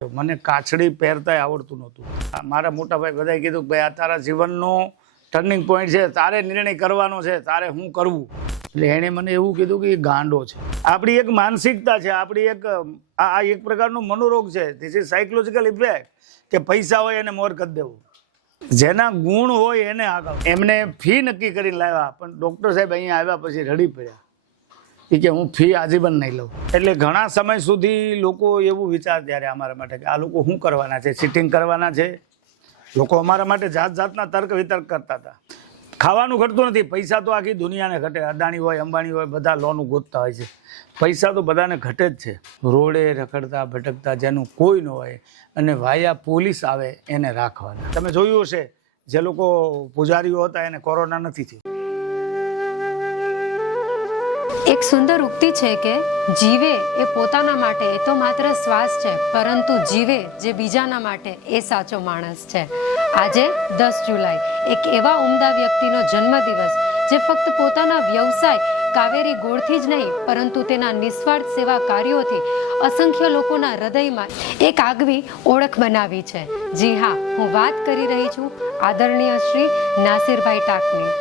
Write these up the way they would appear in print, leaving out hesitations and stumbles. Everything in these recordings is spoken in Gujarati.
મને કાછડી પહેરતાય આવડતું નહોતું. મારા મોટા ભાઈ બધાએ કીધું કે ભાઈ આ તારા જીવનનો ટર્નિંગ પોઈન્ટ છે, તારે નિર્ણય કરવાનો છે, તારે શું કરવું. એટલે એણે મને એવું કીધું કે એ ગાંડો છે. આપણી એક માનસિકતા છે, આપણી એક આ એક પ્રકારનો મનોરોગ છે. ધીસ ઇઝ સાયકોલોજીકલ ઇફેક્ટ કે પૈસા હોય એને મોર કરી દેવું, જેના ગુણ હોય એને આગળ. એમને ફી નક્કી કરીને લાવ્યા, પણ ડૉક્ટર સાહેબ અહીંયા આવ્યા પછી રડી પડ્યા કે હું ફી આજીવન નહીં લઉં. એટલે ઘણા સમય સુધી લોકો એવું વિચાર ત્યારે અમારા માટે કે આ લોકો શું કરવાના છે, સિટિંગ કરવાના છે. લોકો અમારા માટે જાત જાતના તર્ક વિતર્ક કરતા હતા. ખાવાનું ઘટતું નથી, પૈસા તો આખી દુનિયાને ઘટે. અદાણી હોય, અંબાણી હોય, બધા લોન ગોતતા હોય છે. પૈસા તો બધાને ઘટે જ છે. રોડે રખડતા ભટકતા જેનું કોઈ ન હોય અને વાયા પોલીસ આવે એને રાખવાના. તમે જોયું હશે જે લોકો પૂજારીઓ હતા એને કોરોના નથી થયું. એક સુંદર ઉક્તિ છે કે જીવે એ પોતાના માટે એ તો માત્ર શ્વાસ છે, પરંતુ જીવે જે બીજાના માટે એ સાચો માણસ છે. આજે 10 જુલાઈ એક એવા ઉમદા વ્યક્તિનો જન્મદિવસ જે ફક્ત પોતાના વ્યવસાય કાવેરી ગોળથી જ નહીં, પરંતુ તેના નિસ્વાર્થ સેવા કાર્યોથી અસંખ્ય લોકોના હૃદયમાં એક આગવી ઓળખ બનાવી છે. જી હા, હું વાત કરી રહી છું આદરણીય શ્રી નાસિરભાઈ ટાકની.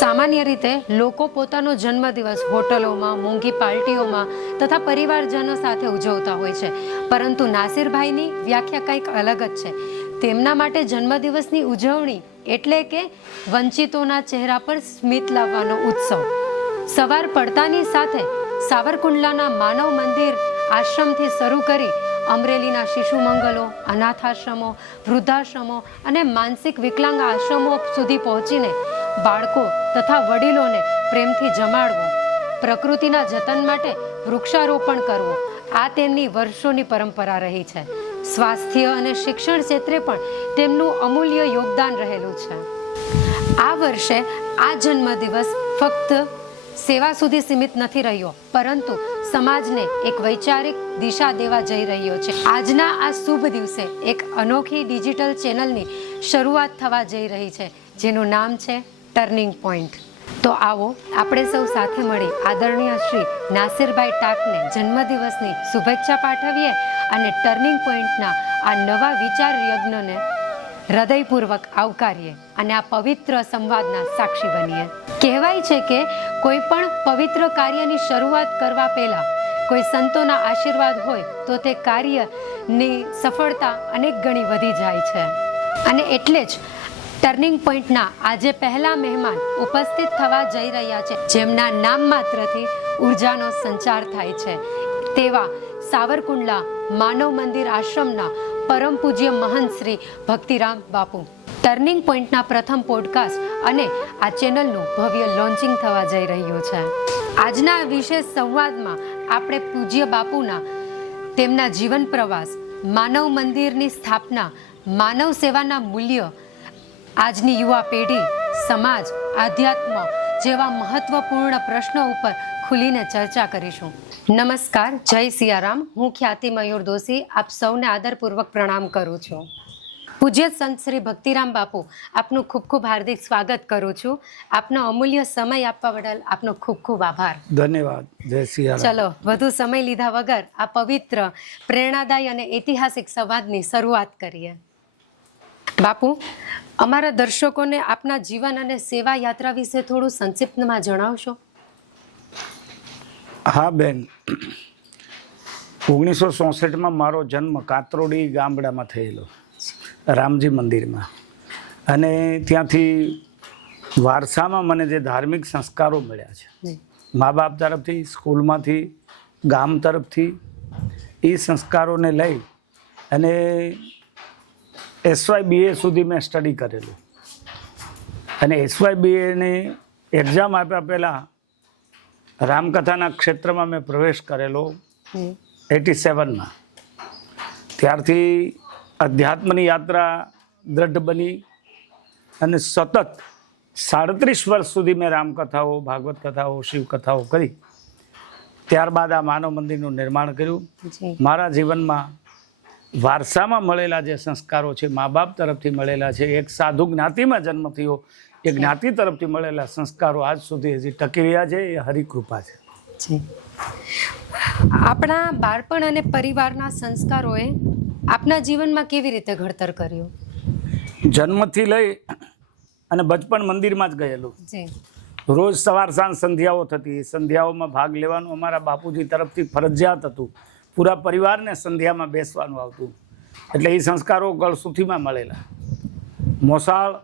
સામાન્ય રીતે લોકો પોતાનો જન્મદિવસ હોટલોમાં, મોંઘી પાર્ટીઓમાં તથા પરિવારજનો સાથે ઉજવતા હોય છે, પરંતુ નાસિરભાઈની વ્યાખ્યા કંઈક અલગ જ છે. તેમના માટે જન્મદિવસની ઉજવણી એટલે કે વંચિતોના ચહેરા પર સ્મિત લાવવાનો ઉત્સવ. સવાર પડતાની સાથે સાવરકુંડલાના માનવ મંદિર આશ્રમથી શરૂ કરી અમરેલીના શિશુ મંગલો, અનાથાશ્રમો, વૃદ્ધાશ્રમો અને માનસિક વિકલાંગ આશ્રમો સુધી પહોંચીને બાળકો તથા વડીલોને પ્રેમથી જમાડવું, પ્રકૃતિના જતન માટે વૃક્ષારોપણ કરવું, આ તેમની વર્ષોની પરંપરા રહી છે. સ્વાસ્થ્ય અને શિક્ષણ ક્ષેત્રે પણ તેમનું અમૂલ્ય યોગદાન રહેલું છે. આ વર્ષે આ જન્મદિવસ ફક્ત સેવા સુધી સીમિત નથી રહ્યો, પરંતુ સમાજને એક વૈચારિક દિશા દેવા જઈ રહ્યો છે. આજના આ શુભ દિવસે એક અનોખી ડિજિટલ ચેનલની શરૂઆત થવા જઈ રહી છે, જેનું નામ છે ટર્નિંગ પોઈન્ટ. તો આવો આપણે સૌ સાથે મળી આદરણીય શ્રી નાસિરભાઈ ટાકને જન્મદિવસની શુભેચ્છા પાઠવીએ અને ટર્નિંગ પોઈન્ટના આ નવા વિચાર યજ્ઞને હૃદયપૂર્વક આવકારીએ અને આ પવિત્ર સંવાદના સાક્ષી બનીએ. કહેવાય છે કે કોઈ પણ પવિત્ર કાર્યની શરૂઆત કરવા પહેલા કોઈ સંતોના આશીર્વાદ હોય તો તે કાર્યની સફળતા અનેક ગણી વધી જાય છે. અને એટલે જ ટર્નિંગ પોઈન્ટના આજે પહેલા મહેમાન ઉપસ્થિત થવા જઈ રહ્યા છે, જેમના નામ માત્રથી ઉર્જાનો સંચાર થાય છે. તેવા સાવરકુંડલા માનવ મંદિર આશ્રમના પરમ પૂજ્ય મહંત શ્રી ભક્તિરામ બાપુ. ટર્નિંગ પોઈન્ટના પ્રથમ પોડકાસ્ટ અને આ ચેનલનું ભવ્ય લોન્ચિંગ થવા જઈ રહ્યું છે. આજના વિશેષ સંવાદમાં આપણે પૂજ્ય બાપુના તેમના જીવન પ્રવાસ, માનવ મંદિરની સ્થાપના, માનવ સેવાના મૂલ્ય, આજની યુવા પેઢી, સમાજ, આધ્યાત્મ જેવા મહત્વપૂર્ણ પ્રશ્નો ઉપર ખુલીને ચર્ચા કરીશું. નમસ્કાર, જય સિયારામ. હું ખ્યાતિ મયુર દોશી આપ સૌને આદરપૂર્વક પ્રણામ કરું છું. પૂજ્ય સંત શ્રી ભક્તિરામ બાપુ, આપનું ખૂબ ખૂબ હાર્દિક સ્વાગત કરું છું. આપનો અમૂલ્ય સમય આપવા બદલ આપનો ખૂબ ખૂબ આભાર. ધન્યવાદ. જય સિયારામ. ચલો, વધુ સમય લીધા વગર આ પવિત્ર, પ્રેરણાદાયી અને ઐતિહાસિક સંવાદની શરૂઆત કરીએ. બાપુ, અમારા દર્શકોને આપના જીવન અને સેવા યાત્રા વિશે થોડું સંક્ષિપ્તમાં જણાવશો? હા બેન, 1964માં મારો જન્મ કાતરોડી ગામડામાં થયેલો, રામજી મંદિરમાં. અને ત્યાંથી વારસામાં મને જે ધાર્મિક સંસ્કારો મળ્યા છે, મા બાપ તરફથી, સ્કૂલમાંથી, ગામ તરફથી, એ સંસ્કારોને લઈ અને SYBA સુધી મેં સ્ટડી કરેલું. અને SYBAની એક્ઝામ આપ્યા પહેલાં રામકથાના ક્ષેત્રમાં મેં પ્રવેશ કરેલો 87માં. ત્યારથી અધ્યાત્મની યાત્રા દ્રઢ બની અને સતત 37 વર્ષ સુધી મેં રામકથાઓ, ભાગવત કથાઓ, શિવકથાઓ કરી. ત્યારબાદ આ માનવ મંદિરનું નિર્માણ કર્યું. મારા જીવનમાં વારસામાં મળેલા જે સંસ્કારો છે, મા બાપ તરફથી મળેલા છે, એક સાધુ જ્ઞાતિમાં જન્મ થયો, એ જ્ઞાતિ તરફથી મળેલા સંસ્કારો આજ સુધી હજી ટકી રહ્યા છે. એ હરિકૃપા છે. આપણા બાળપણ અને પરિવારના સંસ્કારોએ આપના જીવનમાં કેવી રીતે ઘડતર કર્યું? જન્મથી લઈ અને બચપન મંદિરમાં જ ગયેલું. જી. રોજ સવાર સાંજ સંધ્યાઓ થતી. સંધ્યાઓમાં ભાગ લેવાનું અમારા બાપુજી તરફથી ફરજિયાત હતું. પૂરા પરિવારને સંધ્યામાં બેસવાનું આવતું. એટલે એ સંસ્કારો ગળસુથીમાં મળેલા. મોસાળ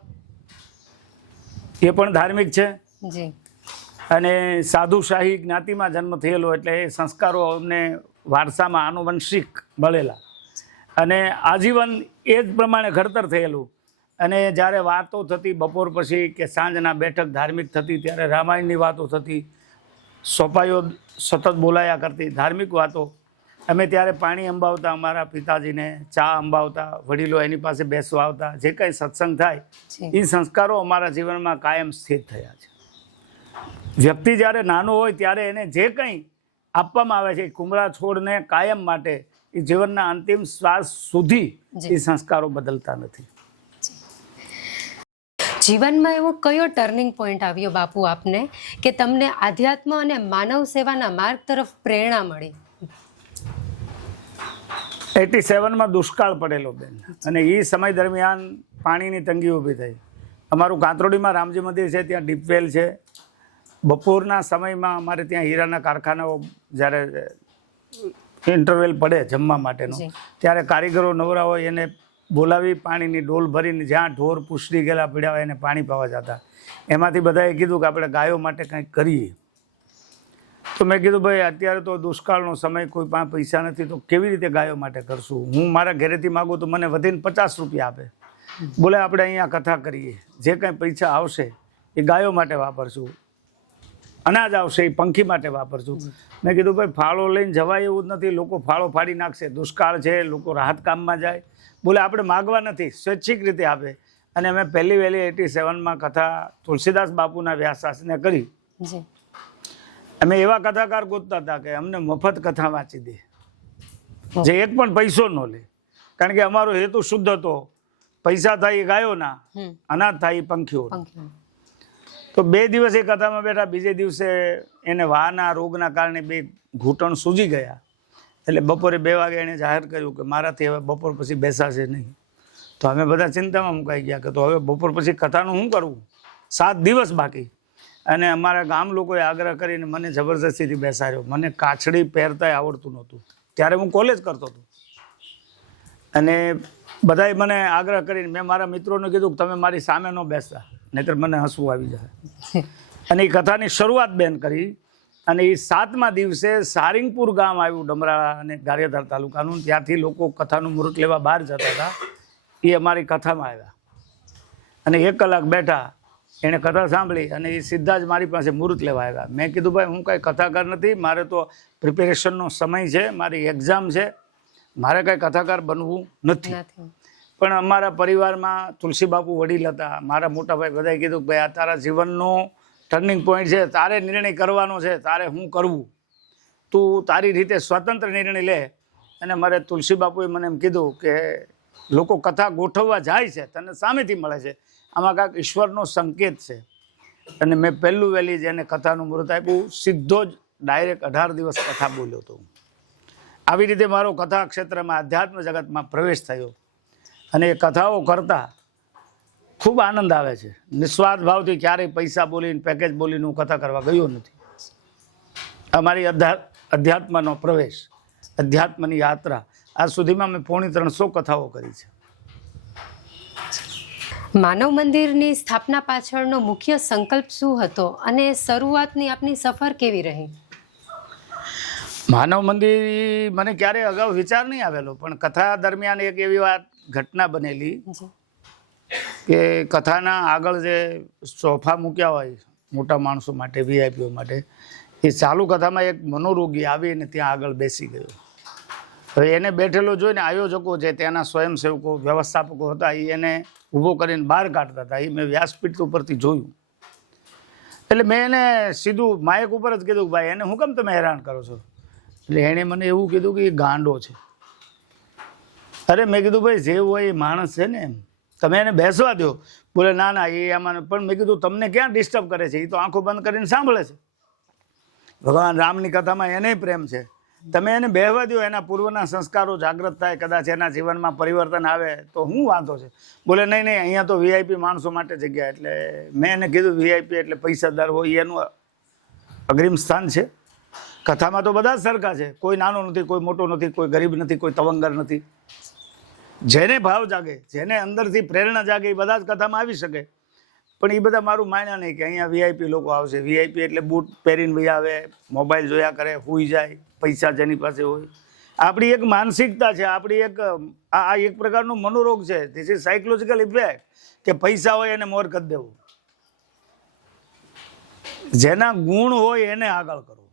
એ પણ ધાર્મિક છે જી. અને સાધુશાહી જ્ઞાતિમાં જન્મ થયેલો એટલે એ સંસ્કારો અમને વારસામાં આનુવંશિક મળેલા અને આજીવન એ જ પ્રમાણે ઘડતર થયેલું. અને જ્યારે વાતો થતી બપોર પછી કે સાંજના બેઠક ધાર્મિક થતી ત્યારે રામાયણની વાતો થતી, સોપાઈઓ સતત બોલાયા કરતી ધાર્મિક વાતો. અમે ત્યારે પાણી અંબાવતા અમારા પિતાજીને, ચા અંબાવતા, વડીલો એની પાસે બેસવા આવતા. જે કંઈ સત્સંગ થાય એ સંસ્કારો અમારા જીવનમાં કાયમ સ્થિત થયા છે. વ્યક્તિ જ્યારે નાનો હોય ત્યારે એને જે કંઈ આપવામાં આવે છે કુમળા છોડને કાયમ માટે એ જીવનના અંતિમ શ્વાસ સુધી એ સંસ્કારો બદલતા નથી. જીવનમાં એવો કયો ટર્નિંગ પોઈન્ટ આવ્યો બાપુ આપને કે તમને આધ્યાત્મ અને માનવ સેવાના માર્ગ તરફ પ્રેરણા મળી? 87માં દુષ્કાળ પડેલો બેન, અને એ સમય દરમિયાન પાણીની તંગી ઊભી થઈ. અમારું કાંતરોડીમાં રામજી મંદિર છે, ત્યાં ડીપવેલ છે. બપોરના સમયમાં અમારે ત્યાં હીરાના કારખાનાઓ જ્યારે ઇન્ટરવેલ પડે જમવા માટેનો, ત્યારે કારીગરો નવરા હોય એને બોલાવી પાણીની ડોલ ભરીને જ્યાં ઢોર પૂછડી ગયેલા પીડ્યા હોય એને પાણી પાવા જતા. એમાંથી બધાએ કીધું કે આપણે ગાયો માટે કંઈક કરીએ. તો મેં કીધું ભાઈ અત્યારે તો દુષ્કાળનો સમય, કોઈ પાસે પૈસા નથી, તો કેવી રીતે ગાયો માટે કરશું? હું મારા ઘરેથી માગું તો મને વધીને 50 રૂપિયા આપે. બોલે આપણે અહીંયા કથા કરીએ, જે કંઈ પૈસા આવશે એ ગાયો માટે વાપરશું, અનાજ આવશે એ પંખી માટે વાપરશું. મેં કીધું ભાઈ ફાળો લઈને જવાય એવું જ નથી, લોકો ફાળો ફાડી નાખશે. દુષ્કાળ છે, લોકો રાહત કામમાં જાય. બોલે આપણે માગવા નથી, સ્વૈચ્છિક રીતે આપે. અને અમે પહેલી વહેલી 87માં કથા તુલસીદાસ બાપુના વ્યાસાસને કરી. અમે એવા કથાકાર ગોતતા હતા કે અમને મફત કથા વાંચી દે, જે એક પણ પૈસો ન લે. કારણ કે અમારો હેતુ શુદ્ધ હતો. પૈસા થાય એ ગાયોના, અનાજ થાય એ પંખીઓના. તો 2 દિવસ એ કથામાં બેઠા. બીજે દિવસે એને વાના રોગના કારણે 2 ઘૂંટણ સૂજી ગયા. એટલે બપોરે 2 વાગે એણે જાહેર કર્યું કે મારાથી હવે બપોર પછી બેસાશે નહીં. તો અમે બધા ચિંતામાં મુકાઈ ગયા કે તો હવે બપોર પછી કથાનું શું કરવું? 7 દિવસ બાકી. અને અમારા ગામ લોકોએ આગ્રહ કરીને મને જબરદસ્તીથી બેસાડ્યો. મને કાછડી પહેરતાય આવડતું નહોતું, ત્યારે હું કોલેજ કરતો હતો. અને બધાએ મને આગ્રહ કરીને, મેં મારા મિત્રોને કીધું કે તમે મારી સામે ન બેસતા, નહીંતર મને હસવું આવી જાય. અને એ કથાની શરૂઆત બેન કરી. અને એ 7મા દિવસે સારિંગપુર ગામ આવ્યું, ડમરાળા અને ગારિયાધાર તાલુકાનું. ત્યાંથી લોકો કથાનું મુહૂર્ત લેવા બહાર જતા હતા. એ અમારી કથામાં આવ્યા અને 1 કલાક બેઠા. એણે કથા સાંભળી અને એ સીધા જ મારી પાસે મુહૂર્ત લેવા આવ્યા. મેં કીધું ભાઈ હું કાંઈ કથાકાર નથી, મારે તો પ્રિપેરેશનનો સમય છે, મારી એક્ઝામ છે, મારે કાંઈ કથાકાર બનવું નથી. પણ અમારા પરિવારમાં તુલસી બાપુ વડીલ હતા, મારા મોટા ભાઈ બધાએ કીધું કે ભાઈ આ તારા જીવનનો ટર્નિંગ પોઈન્ટ છે, તારે નિર્ણય કરવાનો છે, તારે શું કરવું, તું તારી રીતે સ્વતંત્ર નિર્ણય લે. અને મારે તુલસી બાપુએ મને એમ કીધું કે લોકો કથા ગોઠવવા જાય છે, તને સામેથી મળે છે, આમાં કાંઈક ઈશ્વરનો સંકેત છે. અને મેં પહેલું વહેલી જેને કથાનું મુહૂર્ત આપ્યું, સીધો જ ડાયરેક્ટ 18 દિવસ કથા બોલ્યો હતો. આવી રીતે મારો કથા ક્ષેત્રમાં, અધ્યાત્મ જગતમાં પ્રવેશ થયો. અને એ કથાઓ કરતાં ખૂબ આનંદ આવે છે. નિસ્વાર્થ ભાવથી ક્યારેય પૈસા બોલીને, પેકેજ બોલીને હું કથા કરવા ગયો નથી. અમારી અધ્યાત્મનો પ્રવેશ, અધ્યાત્મની યાત્રા, આજ સુધીમાં મેં 350 કથાઓ કરી છે. માનવ મંદિરની સ્થાપના પાછળનો મુખ્ય સંકલ્પ શું હતો અને શરૂઆતની આપની સફર કેવી રહી? માનવ મંદિર મને ક્યારેય અગાઉ વિચાર નહીં આવેલો, પણ કથા દરમિયાન એક એવી ઘટના બનેલી કે કથાના આગળ જે સોફા મૂક્યા હોય મોટા માણસો માટે, વીઆઈપીઓ માટે, એ ચાલુ કથામાં એક મનોરોગી આવીને ત્યાં આગળ બેસી ગયો. હવે એને બેઠેલો જોઈને આયોજકો છે, ત્યાંના સ્વયંસેવકો, વ્યવસ્થાપકો હતા, એ એને ઊભો કરીને બહાર કાઢતા હતા. એ મેં વ્યાસપીઠ ઉપરથી જોયું. એટલે મેં એને સીધું માઇક ઉપર જ કીધું, ભાઈ એને હું કેમ તમે હેરાન કરો છો? એટલે એણે મને એવું કીધું કે એ ગાંડો છે. અરે મેં કીધું ભાઈ જે હોય એ માણસ છે ને, તમે એને બેસવા દો. બોલે ના ના એ આમાં. પણ મેં કીધું તમને ક્યાં ડિસ્ટર્બ કરે છે? એ તો આંખો બંધ કરીને સાંભળે છે. ભગવાન રામની કથામાં એને પ્રેમ છે, તમે એને બેહવા દો, એના પૂર્વના સંસ્કારો જાગૃત થાય, કદાચ એના જીવનમાં પરિવર્તન આવે તો શું વાંધો છે? બોલે નહીં અહીંયા તો વીઆઈપી માણસો માટે જગ્યા. એટલે મેં એને કીધું વીઆઈપી એટલે પૈસાદાર હોય એનું અગ્રિમ સ્થાન છે. કથામાં તો બધા જ સરખા છે, કોઈ નાનો નથી, કોઈ મોટો નથી, કોઈ ગરીબ નથી, કોઈ તવંગર નથી. જેને ભાવ જાગે, જેને અંદરથી પ્રેરણા જાગે એ બધા જ કથામાં આવી શકે. પણ એ બધા મારું માન્યા નહીં કે અહીંયા વીઆઈપી લોકો આવશે. વીઆઈપી એટલે બૂટ પહેરીને ભાઈ આવે, મોબાઈલ જોયા કરે, સૂઈ જાય, પૈસા જેની પાસે હોય. આપણી એક માનસિકતા છે, આપણી એક આ એક પ્રકારનો મનોરોગ છે. ધીસ ઇઝ સાયકોલોજીકલ ઇફેક્ટ કે પૈસા હોય એને મોર કરી દેવું. જેના ગુણ હોય એને આગળ કરવું.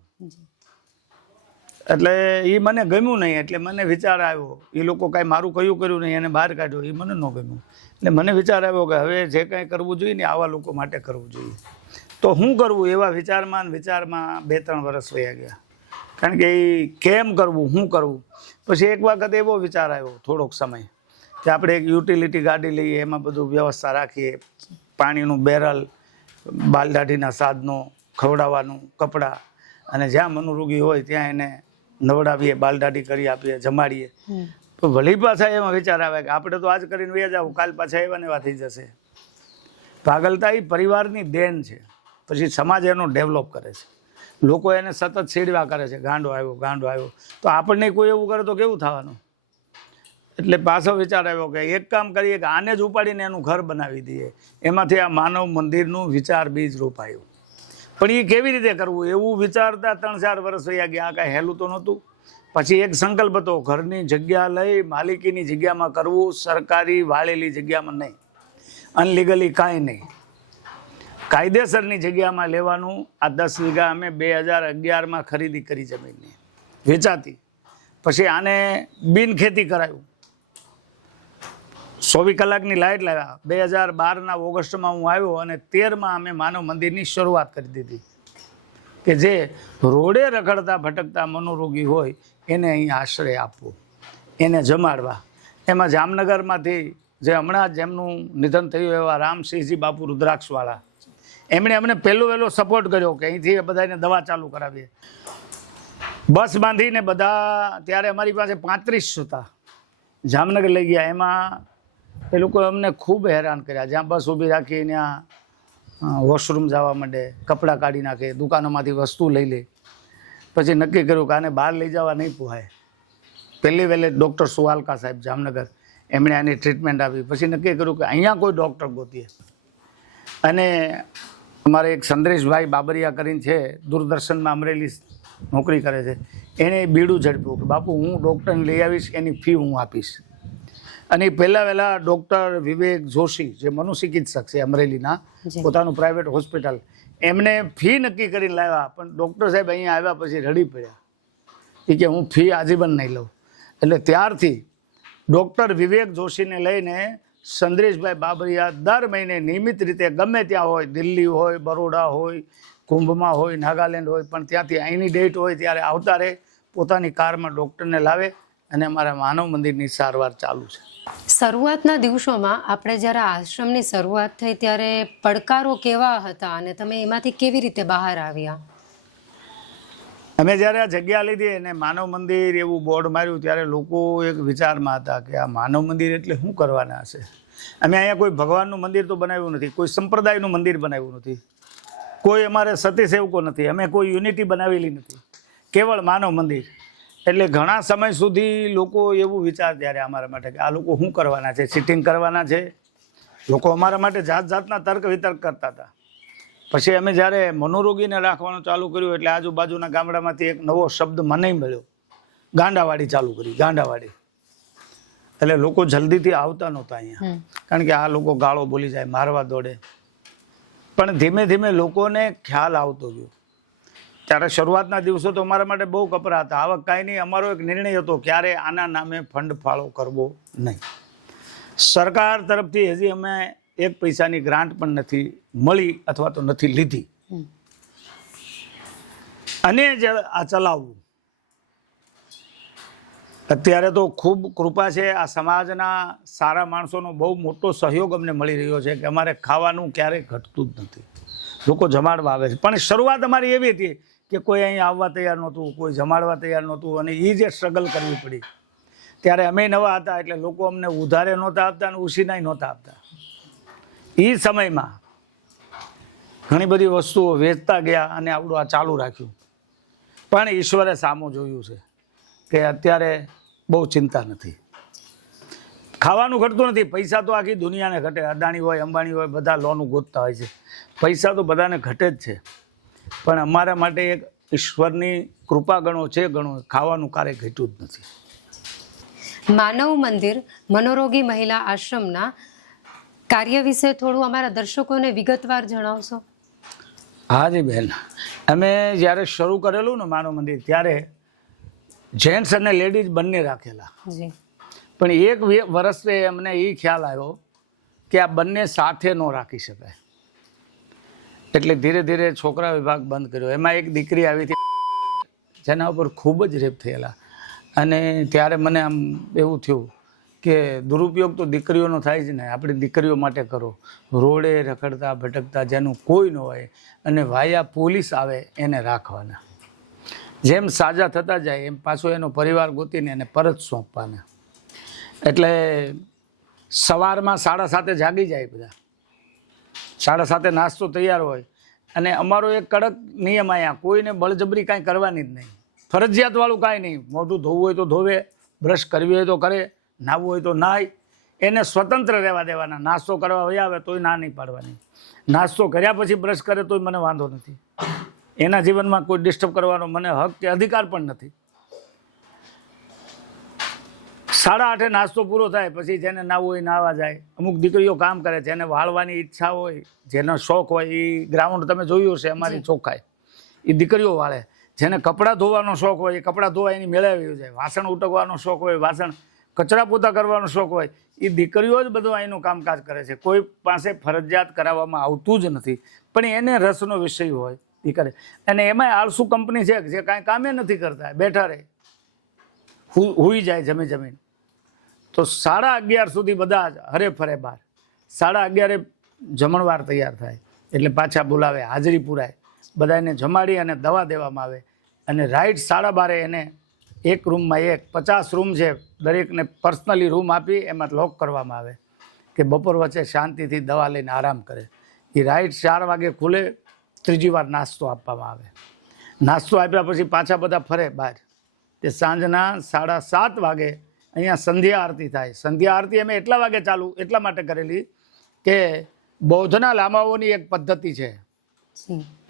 એટલે એ મને ગમ્યું નહીં. એટલે મને વિચાર આવ્યો, એ લોકો કાંઈ મારું કયું કર્યું નહીં, એને બહાર કાઢ્યો, એ મને ન ગમ્યું. એટલે મને વિચાર આવ્યો કે હવે જે કાંઈ કરવું જોઈએ ને આવા લોકો માટે કરવું જોઈએ. તો શું કરવું એવા વિચારમાં 2-3 વર્ષ વયા ગયા. કારણ કે એ કેમ કરવું, શું કરવું. પછી એક વખત એવો વિચાર આવ્યો થોડોક સમય કે આપણે એક યુટિલિટી ગાડી લઈએ, એમાં બધું વ્યવસ્થા રાખીએ, પાણીનું બેરલ, બાલદાઢીના સાધનો, ખવડાવવાનું, કપડાં, અને જ્યાં મનોરોગી હોય ત્યાં એને નવડાવીએ, બાલદાઢી કરી આપીએ, જમાડીએ. તો વળી પાછા એમાં વિચાર આવે કે આપણે તો આજ કરીને વયા જાવ, કાલ પાછા એવા ને એવા થઈ જશે. પાગલતા એ પરિવારની દેન છે. પછી સમાજ એનો ડેવલપ કરે છે, લોકો એને સતત છેડવા કરે છે, ગાંડો આવ્યો, ગાંડો આવ્યો. તો આપણને કોઈ એવું કરે તો કેવું થવાનું? એટલે પાછો વિચાર આવ્યો કે એક કામ કરીએ કે આને જ ઉપાડીને એનું ઘર બનાવી દઈએ. એમાંથી આ માનવ મંદિરનું વિચાર બીજ રોપાયું. પણ એ કેવી રીતે કરવું એવું વિચારતા 3-4 વર્ષ વયા ગયા. આ કાંઈ હેલું તો નહોતું. પછી એક સંકલ્પ હતો, ઘરની જગ્યા લઈ માલિકીની જગ્યામાં કરવું, સરકારી વાળેલી જગ્યામાં નહીં, અનલીગલી કાંઈ નહીં, કાયદેસરની જગ્યામાં લેવાનું. આ 10 વીઘા અમે 2011માં ખરીદી કરી જમીનની, વેચાતી. પછી આને બિનખેતી કરાયું. 24 કલાકની લાઇટ લાવ્યા. 2012ના ઓગસ્ટમાં હું આવ્યો અને 13માં અમે માનવ મંદિરની શરૂઆત કરી દીધી કે જે રોડે રખડતા ભટકતા મનોરોગી હોય એને અહીં આશ્રય આપવો, એને જમાડવા. એમાં જામનગરમાંથી જે હમણાં જ જેમનું નિધન થયું એવા રામસિંહજી બાપુ રુદ્રાક્ષવાળા, એમણે અમને વહેલો સપોર્ટ કર્યો કે અહીંથી બધાને દવા ચાલુ કરાવીએ. બસ બાંધીને બધા, ત્યારે અમારી પાસે 35 હતા, જામનગર લઈ ગયા. એમાં એ લોકોએ અમને ખૂબ હેરાન કર્યા. જ્યાં બસ ઊભી રાખી ત્યાં વોશરૂમ જવા માંડે, કપડાં કાઢી નાખે, દુકાનોમાંથી વસ્તુ લઈ લે. પછી નક્કી કર્યું કે આને બહાર લઈ જવા નહીં પોહાય. પહેલી વહેલે ડૉક્ટર સુવાલકા સાહેબ જામનગર, એમણે આની ટ્રીટમેન્ટ આપી. પછી નક્કી કર્યું કે અહીંયા કોઈ ડૉક્ટર ગોતીએ. અને અમારે એક સંદેશભાઈ બાબરિયા કરીને છે, દૂરદર્શનમાં અમરેલી નોકરી કરે છે, એણે બીડું ઝડપ્યું કે બાપુ હું ડૉક્ટરને લઈ આવીશ, એની ફી હું આપીશ. અને વહેલા ડૉક્ટર વિવેક જોશી, જે મનોચિકિત્સક છે અમરેલીના, પોતાનું પ્રાઇવેટ હોસ્પિટલ, એમને ફી નક્કી કરીને લાવ્યા. પણ ડૉક્ટર સાહેબ અહીંયા આવ્યા પછી રડી પડ્યા. એ કે હું ફી આજીવન નહીં લઉં. એટલે ત્યારથી ડૉક્ટર વિવેક જોશીને લઈને સંદેશભાઈ બાબરિયા દર મહિને નિયમિત રીતે ગમે ત્યાં હોય, દિલ્હી હોય, બરોડા હોય, કુંભમાં હોય, નાગાલેન્ડ હોય, પણ ત્યાંથી અહીંની ડેટ હોય ત્યારે આવતા રહે, પોતાની કારમાં ડૉક્ટરને લાવે અને અમારા માનવ મંદિરની સારવાર ચાલુ છે. શરૂઆતના દિવસોમાં આપણે જ્યારે આશ્રમની શરૂઆત થઈ ત્યારે પડકારો કેવા હતા અને તમે એમાંથી કેવી રીતે બહાર આવ્યા? અમે જ્યારે આ જગ્યા લીધી અને માનવ મંદિર એવું બોર્ડ માર્યું ત્યારે લોકો એક વિચારમાં હતા કે આ માનવ મંદિર એટલે શું કરવાના હશે. અમે અહીંયા કોઈ ભગવાનનું મંદિર તો બનાવ્યું નથી, કોઈ સંપ્રદાયનું મંદિર બનાવ્યું નથી, કોઈ અમારે સતી સેવકો નથી, અમે કોઈ યુનિટી બનાવેલી નથી, કેવળ માનવ મંદિર. એટલે ઘણા સમય સુધી લોકો એવું વિચાર ત્યારે અમારા માટે કે આ લોકો શું કરવાના છે, સિટિંગ કરવાના છે. લોકો અમારા માટે જાત જાતના તર્ક વિતર્ક કરતા હતા. પછી અમે જ્યારે મનોરોગીને રાખવાનું ચાલુ કર્યું એટલે આજુબાજુના ગામડામાંથી એક નવો શબ્દ મને મળ્યો, ગાંડાવાડી ચાલુ કરી, ગાંડાવાડી. એટલે લોકો જલ્દીથી આવતા નહોતા અહીંયા, કારણ કે આ લોકો ગાળો બોલી જાય, મારવા દોડે. પણ ધીમે ધીમે લોકોને ખ્યાલ આવતો ગયો. ત્યારે શરૂઆતના દિવસો તો અમારા માટે બહુ કપરા હતા. આવક કાંઈ નહીં. અમારો એક નિર્ણય હતો, ક્યારે આના નામે ફંડ ફાળો કરવો નહીં. સરકાર તરફથી હજી અમે 1 પૈસાની ગ્રાન્ટ પણ નથી મળી અથવા તો નથી લીધી. અને આ ચલાવવું અત્યારે તો ખૂબ કૃપા છે. આ સમાજના સારા માણસોનો બહુ મોટો સહયોગ અમને મળી રહ્યો છે કે અમારે ખાવાનું ક્યારેય ઘટતું જ નથી. લોકો જમાડવા આવે છે. પણ શરૂઆત અમારી એવી હતી કે કોઈ અહીં આવવા તૈયાર નહોતું, કોઈ જમાડવા તૈયાર નહોતું, અને એ જે સ્ટ્રગલ કરવી પડી ત્યારે અમે નવા હતા એટલે લોકો અમને ઉધારે નહોતા આપતા અને ઉછીનાય નહોતા આપતા. એ સમયમાં ઘણી બધી વસ્તુઓ વેચતા ગયા અને આવડું આ ચાલુ રાખ્યું. પણ ઈશ્વરે સામું જોયું છે કે અત્યારે બહુ ચિંતા નથી, ખાવાનું ઘટતું નથી. પૈસા તો આખી દુનિયાને ઘટે, અદાણી હોય અંબાણી હોય બધા લોનું ગોતતા હોય છે, પૈસા તો બધાને ઘટે જ છે. પણ અમારા માટે એક ઈશ્વરની કૃપા ગણો છે, ગણો ખાવાનું ક્યારેય ઘટ્યું જ નથી. માનવ મંદિર મનોરોગી મહિલા આશ્રમના કાર્ય વિશે થોડું અમારા દર્શકોને વિગતવાર જણાવશો? હા જી બેન, અમે જ્યારે શરૂ કરેલું ને માનવ મંદિર ત્યારે જેન્ટ્સ અને લેડીઝ બંને રાખેલા. જી. પણ એક વર્ષે અમને એ ખ્યાલ આવ્યો કે આ બંને સાથે ન રાખી શકાય, એટલે ધીરે ધીરે છોકરા વિભાગ બંધ કર્યો. એમાં એક દીકરી આવી હતી જેના ઉપર ખૂબ જ રેપ થયેલા, અને ત્યારે મને આમ એવું થયું કે દુરુપયોગ તો દીકરીઓનો થાય જ ને, આપણી દીકરીઓ માટે કરો. રોડે રખડતા ભટકતા જેનું કોઈ ન હોય અને વાયા પોલીસ આવે એને રાખવાના. જેમ સાજા થતા જાય એમ પાછો એનો પરિવાર ગોતીને એને પરત સોંપવાના. એટલે સવારમાં 7:30 જાગી જાય બધા, 7:30 નાસ્તો તૈયાર હોય. અને અમારો એક કડક નિયમ અહીંયા, કોઈને બળજબરી કાંઈ કરવાની જ નહીં, ફરજિયાતવાળું કાંઈ નહીં. મોઢું ધોવું હોય તો ધોવે, બ્રશ કરવી હોય તો કરે, નાહવું હોય તો નાય, એને સ્વતંત્ર રહેવા દેવાના. નાસ્તો કરવા વયા આવે તોય ના નહીં પાડવાની, નાસ્તો કર્યા પછી બ્રશ કરે તોય મને વાંધો નથી. એના જીવનમાં કોઈ ડિસ્ટર્બ કરવાનો મને હક કે અધિકાર પણ નથી. 8:30 નાસ્તો પૂરો થાય પછી જેને નાવું હોય નાવા જાય. અમુક દીકરીઓ કામ કરે, જેને વાળવાની ઈચ્છા હોય, જેનો શોખ હોય, એ ગ્રાઉન્ડ તમે જોયું હશે અમારી ચોખ્ખાઈ, એ દીકરીઓ વાળે. જેને કપડાં ધોવાનો શોખ હોય એ કપડાં ધોવા એની મેળવી જાય. વાસણ ઉટકવાનો શોખ હોય, વાસણ કચરા પોતા કરવાનો શોખ હોય, એ દીકરીઓ જ બધું અહીંનું કામકાજ કરે છે. કોઈ પાસે ફરજિયાત કરાવવામાં આવતું જ નથી, પણ એને રસનો વિષય હોય એ કરે. અને એમાંય આળસુ કંપની છે જે કાંઈ કામે નથી કરતા, બેઠા રહે, હુઈ જાય જમીન. તો 11:30 સુધી બધા જ હરે ફરે બહાર. 11:30 જમણવાર તૈયાર થાય એટલે પાછા બોલાવે, હાજરી પુરાય, બધાને જમાડી અને દવા દેવામાં આવે. અને રાઈટ 12:30 એને એક રૂમમાં 50 રૂમ છે, દરેકને પર્સનલી રૂમ આપી એમાં લોક કરવામાં આવે કે બપોર વચ્ચે શાંતિથી દવા લઈને આરામ કરે. એ રાઈટ 4 વાગે ખુલે, ત્રીજી વાર નાસ્તો આપવામાં આવે. નાસ્તો આપ્યા પછી પાછા બધા ફરે બહાર. તે સાંજના 7:30 વાગે અહીંયા સંધ્યા આરતી થાય. સંધ્યા આરતી અમે એટલા વાગે ચાલુ એટલા માટે કરેલી કે બૌદ્ધના લામાઓની એક પદ્ધતિ છે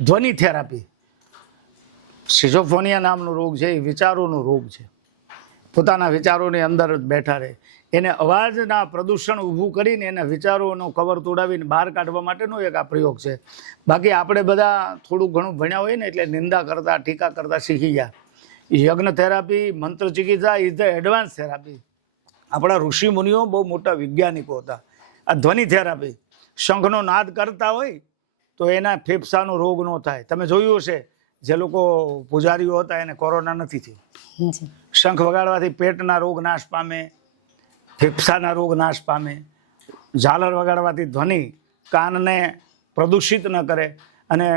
ધ્વનિ થેરાપી. સિઝોફોનિયા નામનો રોગ છે, એ વિચારોનો રોગ છે. પોતાના વિચારોની અંદર જ બેઠા રહે, એને અવાજના પ્રદૂષણ ઊભું કરીને એના વિચારોનો કવર તોડાવીને બહાર કાઢવા માટેનો એક આ પ્રયોગ છે. બાકી આપણે બધા થોડું ઘણું ભણ્યા હોય ને એટલે નિંદા કરતા ટીકા કરતા શીખી ગયા. યજ્ઞ થેરાપી, મંત્ર ચિકિત્સા ઇઝ ધ એડવાન્સ થેરાપી. આપણા ઋષિ મુનિઓ બહુ મોટા વૈજ્ઞાનિકો હતા. આ ધ્વનિ થેરાપી, શંખનો નાદ કરતા હોય તો એના ફેફસાનો રોગ ન થાય. તમે જોયું હશે જે લોકો પૂજારીઓ હતા એને કોરોના નથી થયો. શંખ વગાડવાથી પેટના રોગ નાશ પામે, ફેફસાના રોગ નાશ પામે. ઝાલર વગાડવાથી ધ્વનિ કાનને પ્રદૂષિત ન કરે અને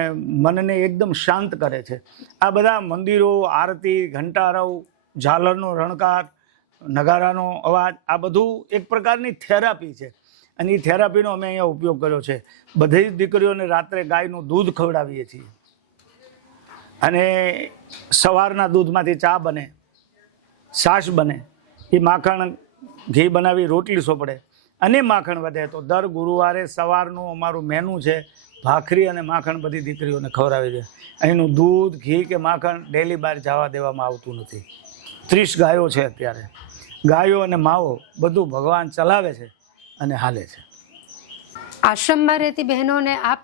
મનને એકદમ શાંત કરે છે. આ બધા મંદિરો, આરતી, ઘંટારવ, ઝાલરનો રણકાર, નગારાનો અવાજ, આ બધું એક પ્રકારની થેરાપી છે. અને એ થેરાપીનો અમે અહીંયા ઉપયોગ કર્યો છે. બધી જ દીકરીઓને રાત્રે ગાયનું દૂધ ખવડાવીએ છીએ અને સવારના દૂધમાંથી ચા બને, છાશ બને, એ માખણ ઘી બનાવી રોટલી સોંપડે. અને માખણ વધે તો દર ગુરુવારે સવારનું અમારું મેનુ છે, ભાખરી અને માખણ બધી દીકરીઓને ખવડાવી દે. અહીંનું દૂધ, ઘી કે માખણ ડેલી બહાર જવા દેવામાં આવતું નથી. 30 ગાયો છે અત્યારે. ગાયો અને માવો બધું ભગવાન ચલાવે છે અને હાલે છે. આશ્રમમાં રહેતી બહેનોને આપ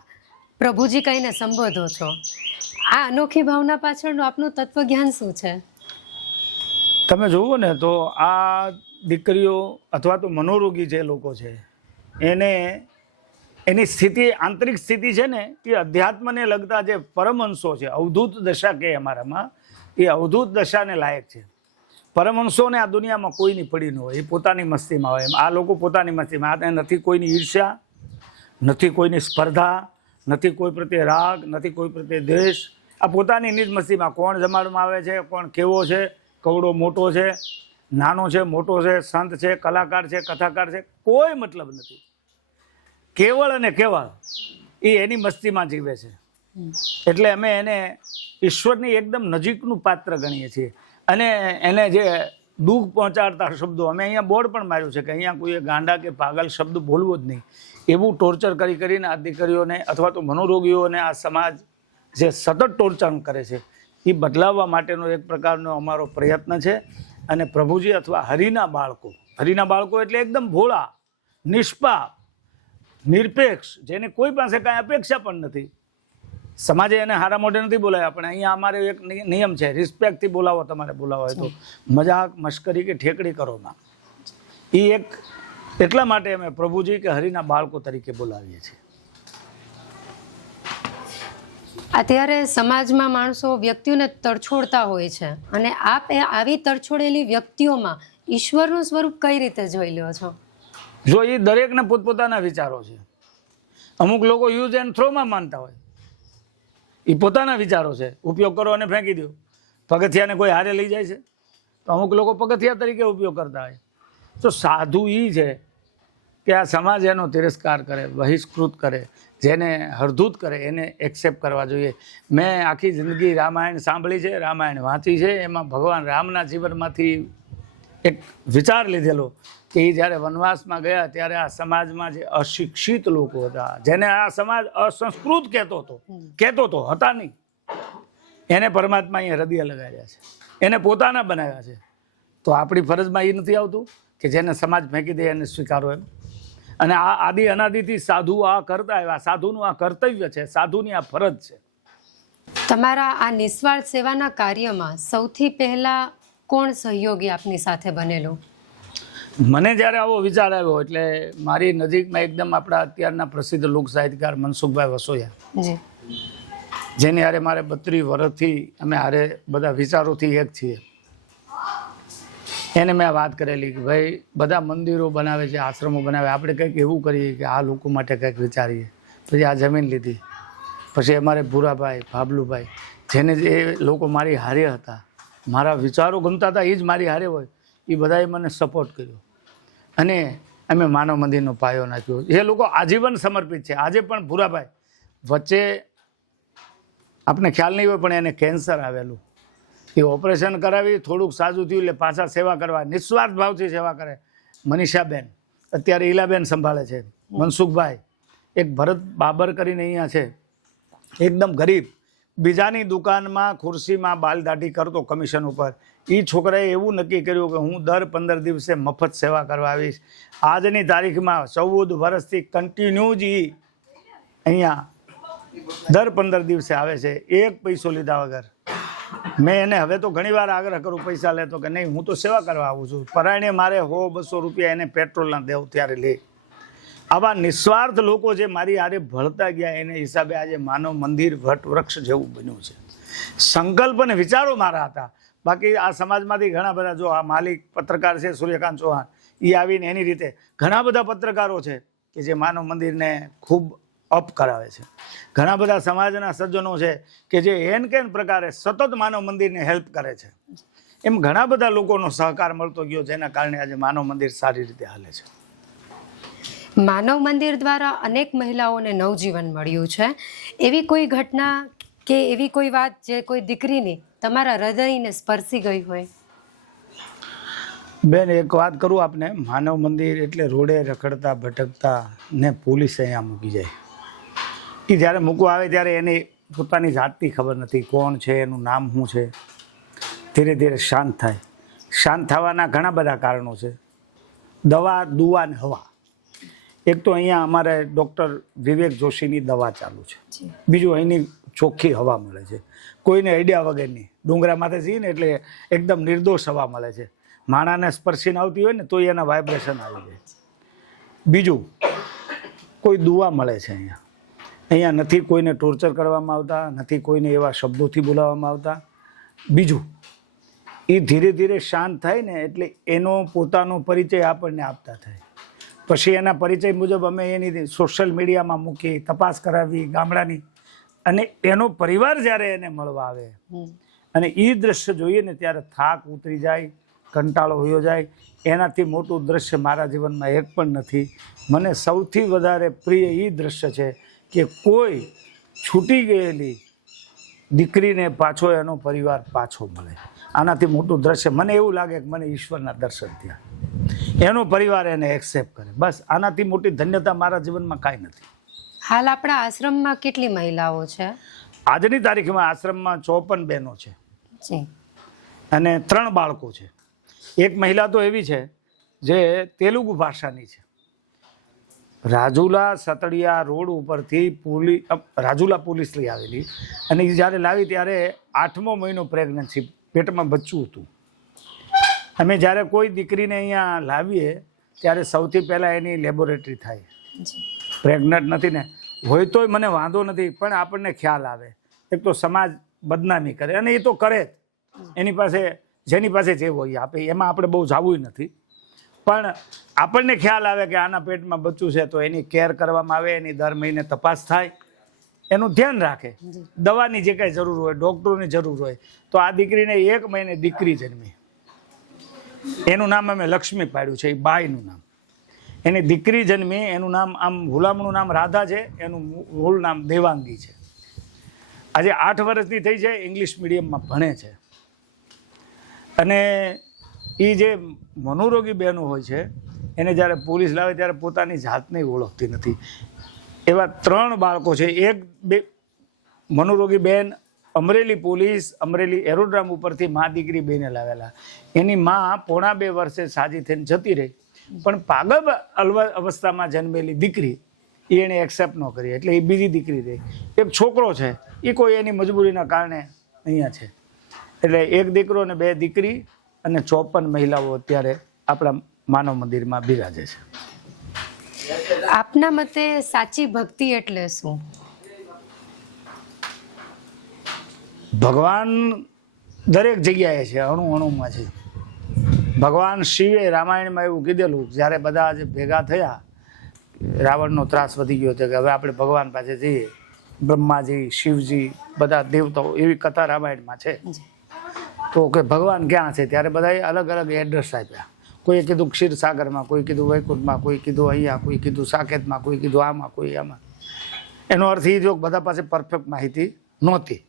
પ્રભુજી કહીને સંબોધો છો. આ અનોખી ભાવના પાછળનું આપનું તત્વજ્ઞાન શું છે? તમે જુઓ ને તો આ દીકરીઓ અથવા તો મનોરોગી જે લોકો છે એને એની સ્થિતિ, આંતરિક સ્થિતિ છે ને એ અધ્યાત્મને લગતા જે પરમહંસો છે, અવધૂત દશા કે અમારામાં, એ અવધૂત દશાને લાયક છે. પરમહંસોને આ દુનિયામાં કોઈની પડી ન હોય, એ પોતાની મસ્તીમાં હોય. એમ આ લોકો પોતાની મસ્તીમાં, નથી કોઈની ઈર્ષ્યા, નથી કોઈની સ્પર્ધા, નથી કોઈ પ્રત્યે રાગ, નથી કોઈ પ્રત્યે દ્વેષ. આ પોતાની નિજ મસ્તીમાં કોણ જમાડમાં આવે છે, કોણ કેવો છે, કવડો મોટો છે, નાનો છે, મોટો છે, સંત છે, કલાકાર છે, કથાકાર છે, કોઈ મતલબ નથી. કેવળ અને કેવળ એ એની મસ્તીમાં જીવે છે. એટલે અમે એને ઈશ્વરની એકદમ નજીકનું પાત્ર ગણીએ છીએ. અને એને જે દુઃખ પહોંચાડતા શબ્દો, અમે અહીંયા બોર્ડ પણ માર્યું છે કે અહીંયા કોઈએ ગાંડા કે પાગલ શબ્દ બોલવો જ નહીં. એવું ટોર્ચર કરીને આ દીકરીઓને અથવા તો મનોરોગીઓને આ સમાજ જે સતત ટોર્ચર કરે છે એ બદલાવવા માટેનો એક પ્રકારનો અમારો પ્રયત્ન છે. અને પ્રભુજી અથવા હરિના બાળકો એટલે એકદમ ભોળા, નિષ્પાપ, નિરપેક્ષ, જેને કોઈ પાસે કાંઈ અપેક્ષા પણ નથી. સમાજે એને હારા મોઢે નથી બોલાવ્યા, પણ અહીંયા અમારે એક નિયમ છે, રિસ્પેક્ટથી બોલાવો. તમારે બોલાવો હોય તો મજાક, મશ્કરી કે ઠેકડી કરો ના. એ એક એટલા માટે અમે પ્રભુજી કે હરિના બાળકો તરીકે બોલાવીએ છીએ. અત્યારે સમાજમાં માણસો વ્યક્તિઓને તરછોડતા હોય છે, અને આપ આવી તરછોડેલી વ્યક્તિઓમાં ઈશ્વરનું સ્વરૂપ કઈ રીતે જોઈ લ્યો છો? જો એ દરેકના પોતપોતાના વિચારો છે. અમુક લોકો યુઝ એન્ડ થ્રોમાં માનતા હોય, એ પોતાના વિચારો છે, ઉપયોગ કરો અને ફેંકી દો. પગથિયાને કોઈ હારે લઈ જાય છે તો અમુક લોકો પગથિયા તરીકે ઉપયોગ કરતા હોય. તો સાધુ એ છે કે આ સમાજ એનો તિરસ્કાર કરે, બહિષ્કૃત કરે, જેને હરધૂત કરે એને એક્સેપ્ટ કરવા જોઈએ. મેં આખી જિંદગી રામાયણ સાંભળી છે, રામાયણ વાંચી છે. એમાં ભગવાન રામના જીવનમાંથી એક વિચાર લીધેલો કે એ જ્યારે વનવાસમાં ગયા ત્યારે આ સમાજમાં જે અશિક્ષિત લોકો હતા, જેને આ સમાજ અસંસ્કૃત કહેતો હતો, હતા નહીં, એને પરમાત્મા અહીંયા હૃદય લગાડ્યા છે, એને પોતાના બનાવ્યા છે. તો આપણી ફરજમાં એ નથી આવતું કે જેને સમાજ ફેંકી દે એને સ્વીકારો એમ. અને આ આદિ અનાદિથી સાધુ આ કરતા આવ્યા. સાધુનું આ કર્તવ્ય છે, સાધુની આ ફરજ છે. તમારા આ નિસ્વાર્થ સેવાના કાર્યમાં સૌથી પહેલા કોણ સહયોગી આપની સાથે બનેલો? મને જ્યારે આવો વિચાર આવ્યો એટલે મારી નજીકમાં એકદમ આપણા અત્યારના પ્રસિદ્ધ લોક સાહિત્યકાર મનસુખભાઈ વસોયા, જેની હારે મારે 32 વર્ષથી અમે હારે બધા વિચારોથી એક છીએ. એને મેં વાત કરેલી કે ભાઈ બધા મંદિરો બનાવે છે, આશ્રમો બનાવે, આપણે કંઈક એવું કરીએ કે આ લોકો માટે કંઈક વિચારીએ. પછી આ જમીન લીધી. પછી અમારે ભૂરાભાઈ, ભાબલુભાઈ, જેને જે લોકો મારી હારે હતા, મારા વિચારો ગમતા હતા, એ જ મારી હારે હોય, એ બધાએ મને સપોર્ટ કર્યો. અને અમે માનવ મંદિરનો પાયો નાખ્યો. એ લોકો આજીવન સમર્પિત છે. આજે પણ ભૂરાભાઈ વચ્ચે આપને ખ્યાલ નહીં હોય પણ એને કેન્સર આવેલું, એ ઓપરેશન કરાવી થોડુંક સાજું થયું એટલે પાછા સેવા કરવા, નિસ્વાર્થ ભાવથી સેવા કરે. મનીષાબેન અત્યારે ઈલાબેન સંભાળે છે. મનસુખભાઈ, એક ભરત બાબર કરીને અહીંયા છે, એકદમ ગરીબ, બીજાની દુકાનમાં ખુરશીમાં બાલ દાઢી કરતો કમિશન ઉપર. એ છોકરાએ એવું નક્કી કર્યું કે હું દર 15 દિવસે મફત સેવા કરવા આવીશ. આજની તારીખમાં 14 વર્ષથી કન્ટિન્યુ જ અહીંયા દર 15 દિવસે આવે છે, એક પૈસો લીધા વગર. મેં એને હવે તો ઘણી વાર આગ્રહ કરું પૈસા લેતો કે નહીં, હું તો સેવા કરવા આવું છું. પરાયણે મારે 100-200 રૂપિયા એને પેટ્રોલના દેવ ત્યારે લે. આવા નિસ્વાર્થ લોકો જે મારી આરે ભળતા ગયા એને હિસાબે આજે માનવ મંદિર વટવૃક્ષ જેવું બન્યું છે. સંકલ્પ અને વિચારો મારા હતા. બાકી આ સમાજમાંથી ઘણા બધા, જો આ માલિક પત્રકાર છે સૂર્યકાંત ચૌહાણ, એ આવીને એની રીતે ઘણા બધા પત્રકારો છે કે જે માનવ મંદિરને ખૂબ અપ કરાવે છે. ઘણા બધા સમાજના સજ્જનો છે કે જે એન કેન પ્રકારે સતત માનવ મંદિરને હેલ્પ કરે છે. એમ ઘણા બધા લોકોનો સહકાર મળતો ગયો, જેના કારણે આજે માનવ મંદિર સારી રીતે હાલે છે. માનવ મંદિર દ્વારા અનેક મહિલાઓને નવજીવન મળ્યું છે. એવી કોઈ ઘટના કે એવી કોઈ વાત જે કોઈ દીકરીની તમારા હૃદયને સ્પર્શી ગઈ હોય? બેન, એક વાત કરું આપને. માનવ મંદિર એટલે રોડે રખડતા ભટકતા ને પોલીસ અહીંયા મૂકી જાય. એ જ્યારે મૂકવા આવે ત્યારે એને પોતાની જાતની ખબર નથી, કોણ છે, એનું નામ શું છે. ધીરે ધીરે શાંત થાય. શાંત થવાના ઘણા બધા કારણો છે. દવા, દુવા ને હવા. એક તો અહીંયા અમારે ડૉક્ટર વિવેક જોશીની દવા ચાલુ છે. બીજું અહીંની ચોખ્ખી હવા મળે છે, કોઈને અડ્યા વગરની. ડુંગરા માથે જઈએ ને એટલે એકદમ નિર્દોષ હવા મળે છે. માણાને સ્પર્શીને આવતી હોય ને તો એના વાઇબ્રેશન આવી જાય. બીજું, કોઈ દુવા મળે છે અહીંયા. અહીંયા નથી કોઈને ટોર્ચર કરવામાં આવતા, નથી કોઈને એવા શબ્દોથી બોલાવવામાં આવતા. બીજું, એ ધીરે ધીરે શાંત થાય ને એટલે એનો પોતાનો પરિચય આપણને આપતા થાય. પછી એના પરિચય મુજબ અમે એની સોશિયલ મીડિયામાં મૂકી, તપાસ કરાવી ગામડાની, અને એનો પરિવાર જ્યારે એને મળવા આવે અને એ દ્રશ્ય જોઈએ ને ત્યારે થાક ઉતરી જાય, કંટાળો વયો જાય. એનાથી મોટું દ્રશ્ય મારા જીવનમાં એક પણ નથી. મને સૌથી વધારે પ્રિય એ દ્રશ્ય છે કે કોઈ છૂટી ગયેલી દીકરીને પાછો એનો પરિવાર પાછો મળે. આનાથી મોટું દ્રશ્ય મને એવું લાગે કે મને ઈશ્વરના દર્શન થયા, એનો પરિવાર એને એક્સેપ્ટ કરે. બસ આનાથી મોટી ધન્યતા મારા જીવનમાં કાંઈ નથી. હાલ આપણા આશ્રમમાં કેટલી મહિલાઓ છે? આજની તારીખમાં આશ્રમમાં 54 બહેનો છે જી અને 3 બાળકો છે. એક મહિલા તો એવી છે જે તેલુગુ ભાષાની છે. રાજુલા સતડિયા રોડ ઉપરથી રાજુલા પોલીસ લઈ આવેલી અને એ જ્યારે લાવી ત્યારે 8મો મહિનો પ્રેગ્નન્સી, પેટમાં બચ્ચું હતું. અમે જ્યારે કોઈ દીકરીને અહીંયા લાવીએ ત્યારે સૌથી પહેલાં એની લેબોરેટરી થાય. પ્રેગ્નન્ટ નથી ને હોય તોય મને વાંધો નથી, પણ આપણને ખ્યાલ આવે. એક તો સમાજ બદનામી કરે અને એ તો કરે જ, એની પાસે જેની પાસે જે હોય આપે, એમાં આપણે બહુ જાવું નથી. પણ આપણને ખ્યાલ આવે કે આના પેટમાં બચ્ચું છે તો એની કેર કરવામાં આવે, એની દર મહિને તપાસ થાય, એનું ધ્યાન રાખે. દવાની જે કાંઈ જરૂર હોય, ડૉક્ટરોની જરૂર હોય. તો આ દીકરીને 1 મહિને દીકરી જન્મી, એનું નામ અમે લક્ષ્મી પાડ્યું છે, એ બાઈનું નામ. એની દીકરી જન્મી, એનું નામ આમ હુલામણું નામ રાધા છે, એનું મૂળ નામ દેવાંગી છે. આજે 8 વર્ષની થઈ છે, ઇંગ્લિશ મીડિયમમાં ભણે છે. અને એ જે મનોરોગી બહેનો હોય છે એને જ્યારે પોલીસ લાવે ત્યારે પોતાની જાતને ઓળખતી નથી. એવા 3 બાળકો છે. એક મનોરોગી બહેન અમરેલી પોલીસ, અમરેલી એરોડ્રામ ઉપરથી દીકરી બેને લાવેલા. એની માં 1.5 વર્ષે સાજી થઈને જતી રહી, પણ પાગલ અવસ્થામાં જન્મેલી દીકરી એને એક્સેપ્ટ ન કરી, એટલે એ બીજી દીકરી રહી. એક છોકરો છે, એ કોઈ એની મજબૂરીના કારણે અહીંયા છે. એટલે 1 દીકરો અને 2 દીકરી અને 54 મહિલાઓ અત્યારે આપણા માનવ મંદિરમાં બિરાજે છે. આપના મતે સાચી ભક્તિ એટલે શું? ભગવાન દરેક જગ્યાએ છે, અણુ અણુમાં છે. ભગવાન શિવે રામાયણમાં એવું કીધેલું, જ્યારે બધા જે ભેગા થયા, રાવણનો ત્રાસ વધી ગયો છે કે હવે આપણે ભગવાન પાસે જઈએ, બ્રહ્માજી, શિવજી, બધા દેવતાઓ, એવી કથા રામાયણમાં છે. તો કે ભગવાન ક્યાં છે, ત્યારે બધાએ અલગ અલગ એડ્રેસ આપ્યા. કોઈએ કીધું ક્ષીરસાગરમાં, કોઈ કીધું વૈકુંઠમાં, કોઈ કીધું અહીંયા, કોઈ કીધું સાકેતમાં, કોઈ કીધું આમાં, કોઈ આમાં. એનો અર્થ એ જો બધા પાસે પરફેક્ટ માહિતી નહોતી.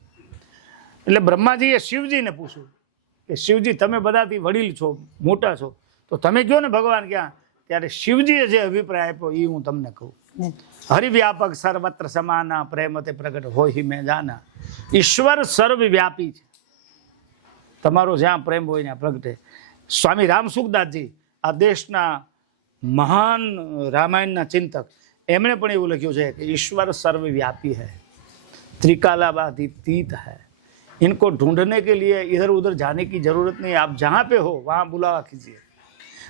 એટલે બ્રહ્માજીએ શિવજીને પૂછ્યું કે શિવજી, તમે બધાથી વડીલ છો, મોટા છો, તો તમે કહો ને ભગવાન ક્યાં. ત્યારે શિવજીએ જે અભિપ્રાય આપ્યો એ હું તમને કહું. હરિવ્યાપક સર્વત્ર સમાના, પ્રેમતે પ્રગટ હોય મેં જાના. ઈશ્વર સર્વવ્યાપી છે, તમારો જ્યાં પ્રેમ હોય ત્યાં પ્રગટે. સ્વામી રામસુખદાસજી, આ દેશના મહાન રામાયણના ચિંતક, એમણે પણ એવું લખ્યું છે કે ઈશ્વર સર્વવ્યાપી है, त्रिकालाबातीत है, इनको ढूंढने के लिए इधर उधर जाने की जरूरत नहीं, आप जहाँ पे हो वहाँ बुलावा कीजिए.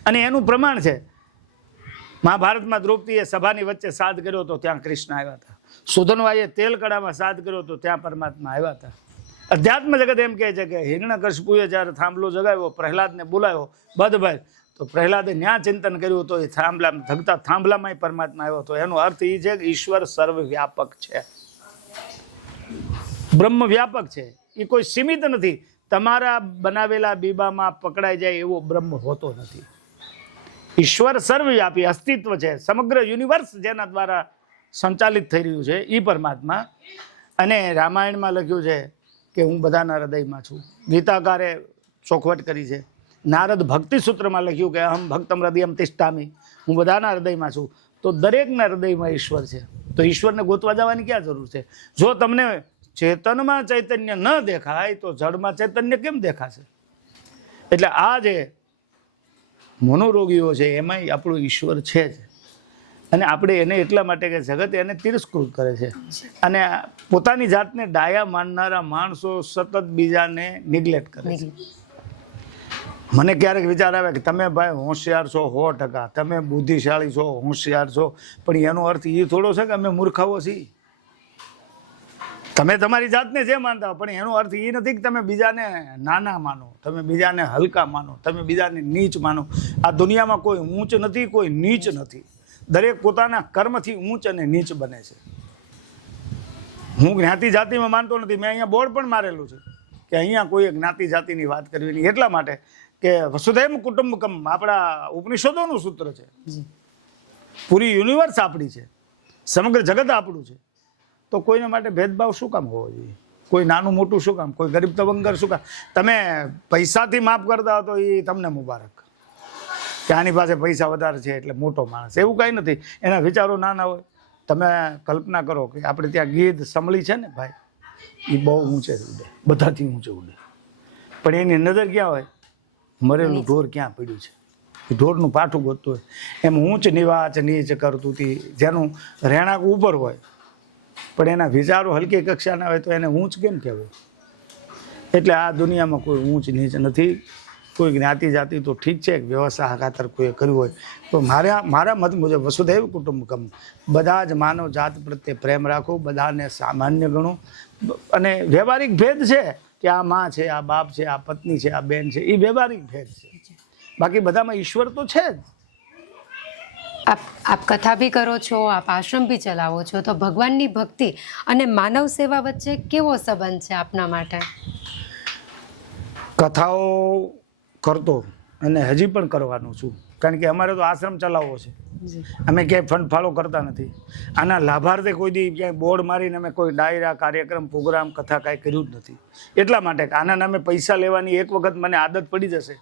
અને એનું પ્રમાણ છે, મહાભારતમાં દ્રૌપદીએ સભાની વચ્ચે સાદ કર્યો તો ત્યાં કૃષ્ણ આવ્યા હતા. સુધનવાએ તેલકડામાં સાદ કર્યો તો ત્યાં પરમાત્મા આવ્યા હતા. અધ્યાત્મ જગત એમ કહે છે કે હિરણ્યકશિપુએ જ્યારે થાંભલો જગાવ્યો, પ્રહલાદને બોલાવ્યો બધભાઈ, તો પ્રહલાદે ન્યા ચિંતન કર્યું તો એ ધગતા થાંભલામાં પરમાત્મા આવ્યો. તો એનો અર્થ એ છે કે ઈશ્વર સર્વવ્યાપક છે, બ્રહ્મ વ્યાપક છે. એ કોઈ સીમિત નથી. તમારા બનાવેલા બીબામાં પકડાઈ જાય એવો બ્રહ્મ હોતો નથી. ઈશ્વર સર્વવ્યાપી અસ્તિત્વ છે. સમગ્ર યુનિવર્સ જેના દ્વારા સંચાલિત થઈ રહ્યું છે એ પરમાત્મા. અને રામાયણમાં લખ્યું છે કે હું બધાના હૃદયમાં છું. ગીતાકારે ચોખવટ કરી છે. નારદ ભક્તિ સૂત્રમાં લખ્યું કે અહમ ભક્તમ હૃદયમ તિષ્ઠામિ, હું બધાના હૃદયમાં છું. તો દરેકના હૃદયમાં ઈશ્વર છે. તો ઈશ્વરને ગોતવા જવાની ક્યાં જરૂર છે? જો તમને ચેતનમાં ચૈતન્ય ન દેખાય તો જડમાં ચૈતન્ય કેમ દેખાશે? એટલે આ જે મનોરોગીઓ છે એમાંય આપણું ઈશ્વર છે જ. અને આપણે એને એટલા માટે કે જગત એને તિરસ્કૃત કરે છે અને પોતાની જાતને ડાયા માનનારા માણસો સતત બીજાને નિગ્લેક્ટ કરે છે. મને ક્યારેક વિચાર આવે કે તમે ભાઈ હોશિયાર છો 100%, તમે બુદ્ધિશાળી છો, હોશિયાર છો, પણ એનો અર્થ એ થોડો છે કે અમે મૂર્ખાઓ છીએ. તમે તમારી જાતને જે માનતા હો, પણ એનો અર્થ એ નથી કે તમે બીજાને નાના માનો, તમે બીજાને હલકા માનો, તમે બીજાને નીચ માનો. આ દુનિયામાં કોઈ ઊંચ નથી, કોઈ નીચ નથી. દરેક પોતાના કર્મથી ઊંચ અને નીચ બને છે. હું જ્ઞાતિ જાતિમાં માનતો નથી. મેં અહીંયા બોર્ડ પણ મારેલું છે કે અહીંયા કોઈ જ્ઞાતિ જાતિની વાત કરવી નહીં, એટલા માટે કે વસુધૈવ કુટુંબકમ આપણા ઉપનિષદોનું સૂત્ર છે. પૂરી યુનિવર્સ આપણી છે, સમગ્ર જગત આપણું છે. તો કોઈના માટે ભેદભાવ શું કામ હોવો જોઈએ? કોઈ નાનું મોટું શું કામ? કોઈ ગરીબ તવંગર શું કામ? તમે પૈસાથી માફ કરતા હો તો એ તમને મુબારક, કે આની પાસે પૈસા વધારે છે એટલે મોટો માણસ, એવું કંઈ નથી. એના વિચારો નાના હોય. તમે કલ્પના કરો કે આપણે ત્યાં ગીધ સમળી છે ને ભાઈ, એ બહુ ઊંચે ઉડે, બધાથી ઊંચે ઉડે, પણ એની નજર ક્યાં હોય? મરેલું ઢોર ક્યાં પડ્યું છે, એ ઢોરનું પાઠું ગોતતું હોય. એમ ઊંચ નિવાચ નીચ કરતું હતી, જેનું રહેણાંક ઉપર હોય પણ એના વિચારો હલકી કક્ષાના હોય તો એને ઊંચ કેમ કહેવાય? એટલે આ દુનિયામાં કોઈ ઊંચ નીચ નથી. કોઈ જ્ઞાતિ જાતિ તો ઠીક છે, વ્યવસ્થા ખાતર કોઈએ કર્યું હોય તો મારા મત મુજબ વસુધૈવ કુટુંબકમ, બધા જ માનવ જાત પ્રત્યે પ્રેમ રાખો, બધાને સામાન્ય ગણો. અને વ્યવહારિક ભેદ છે કે આ માં છે, આ બાપ છે, આ પત્ની છે, આ બેન છે, એ વ્યવહારિક ભેદ છે. બાકી બધામાં ઈશ્વર તો છે જ. આપ કથા બી કરો છો, આપ આશ્રમ બી ચલાવો છો, તો ભગવાનની ભક્તિ અને માનવ સેવા વચ્ચે કેવો સંબંધ છે આપના માટે? કથાઓ કરતો અને હજી પણ કરવાનું છું, કારણ કે અમારે તો આશ્રમ ચલાવવો છે. અમે ક્યાંય ફંડ ફાળો કરતા નથી. આના લાભાર્થે કોઈ દી ક્યાંય બોર્ડ મારીને અમે કોઈ ડાયરા, કાર્યક્રમ, પ્રોગ્રામ, કથા કાંઈ કર્યું જ નથી. એટલા માટે કે આના નામે પૈસા લેવાની એક વખત મને આદત પડી જશે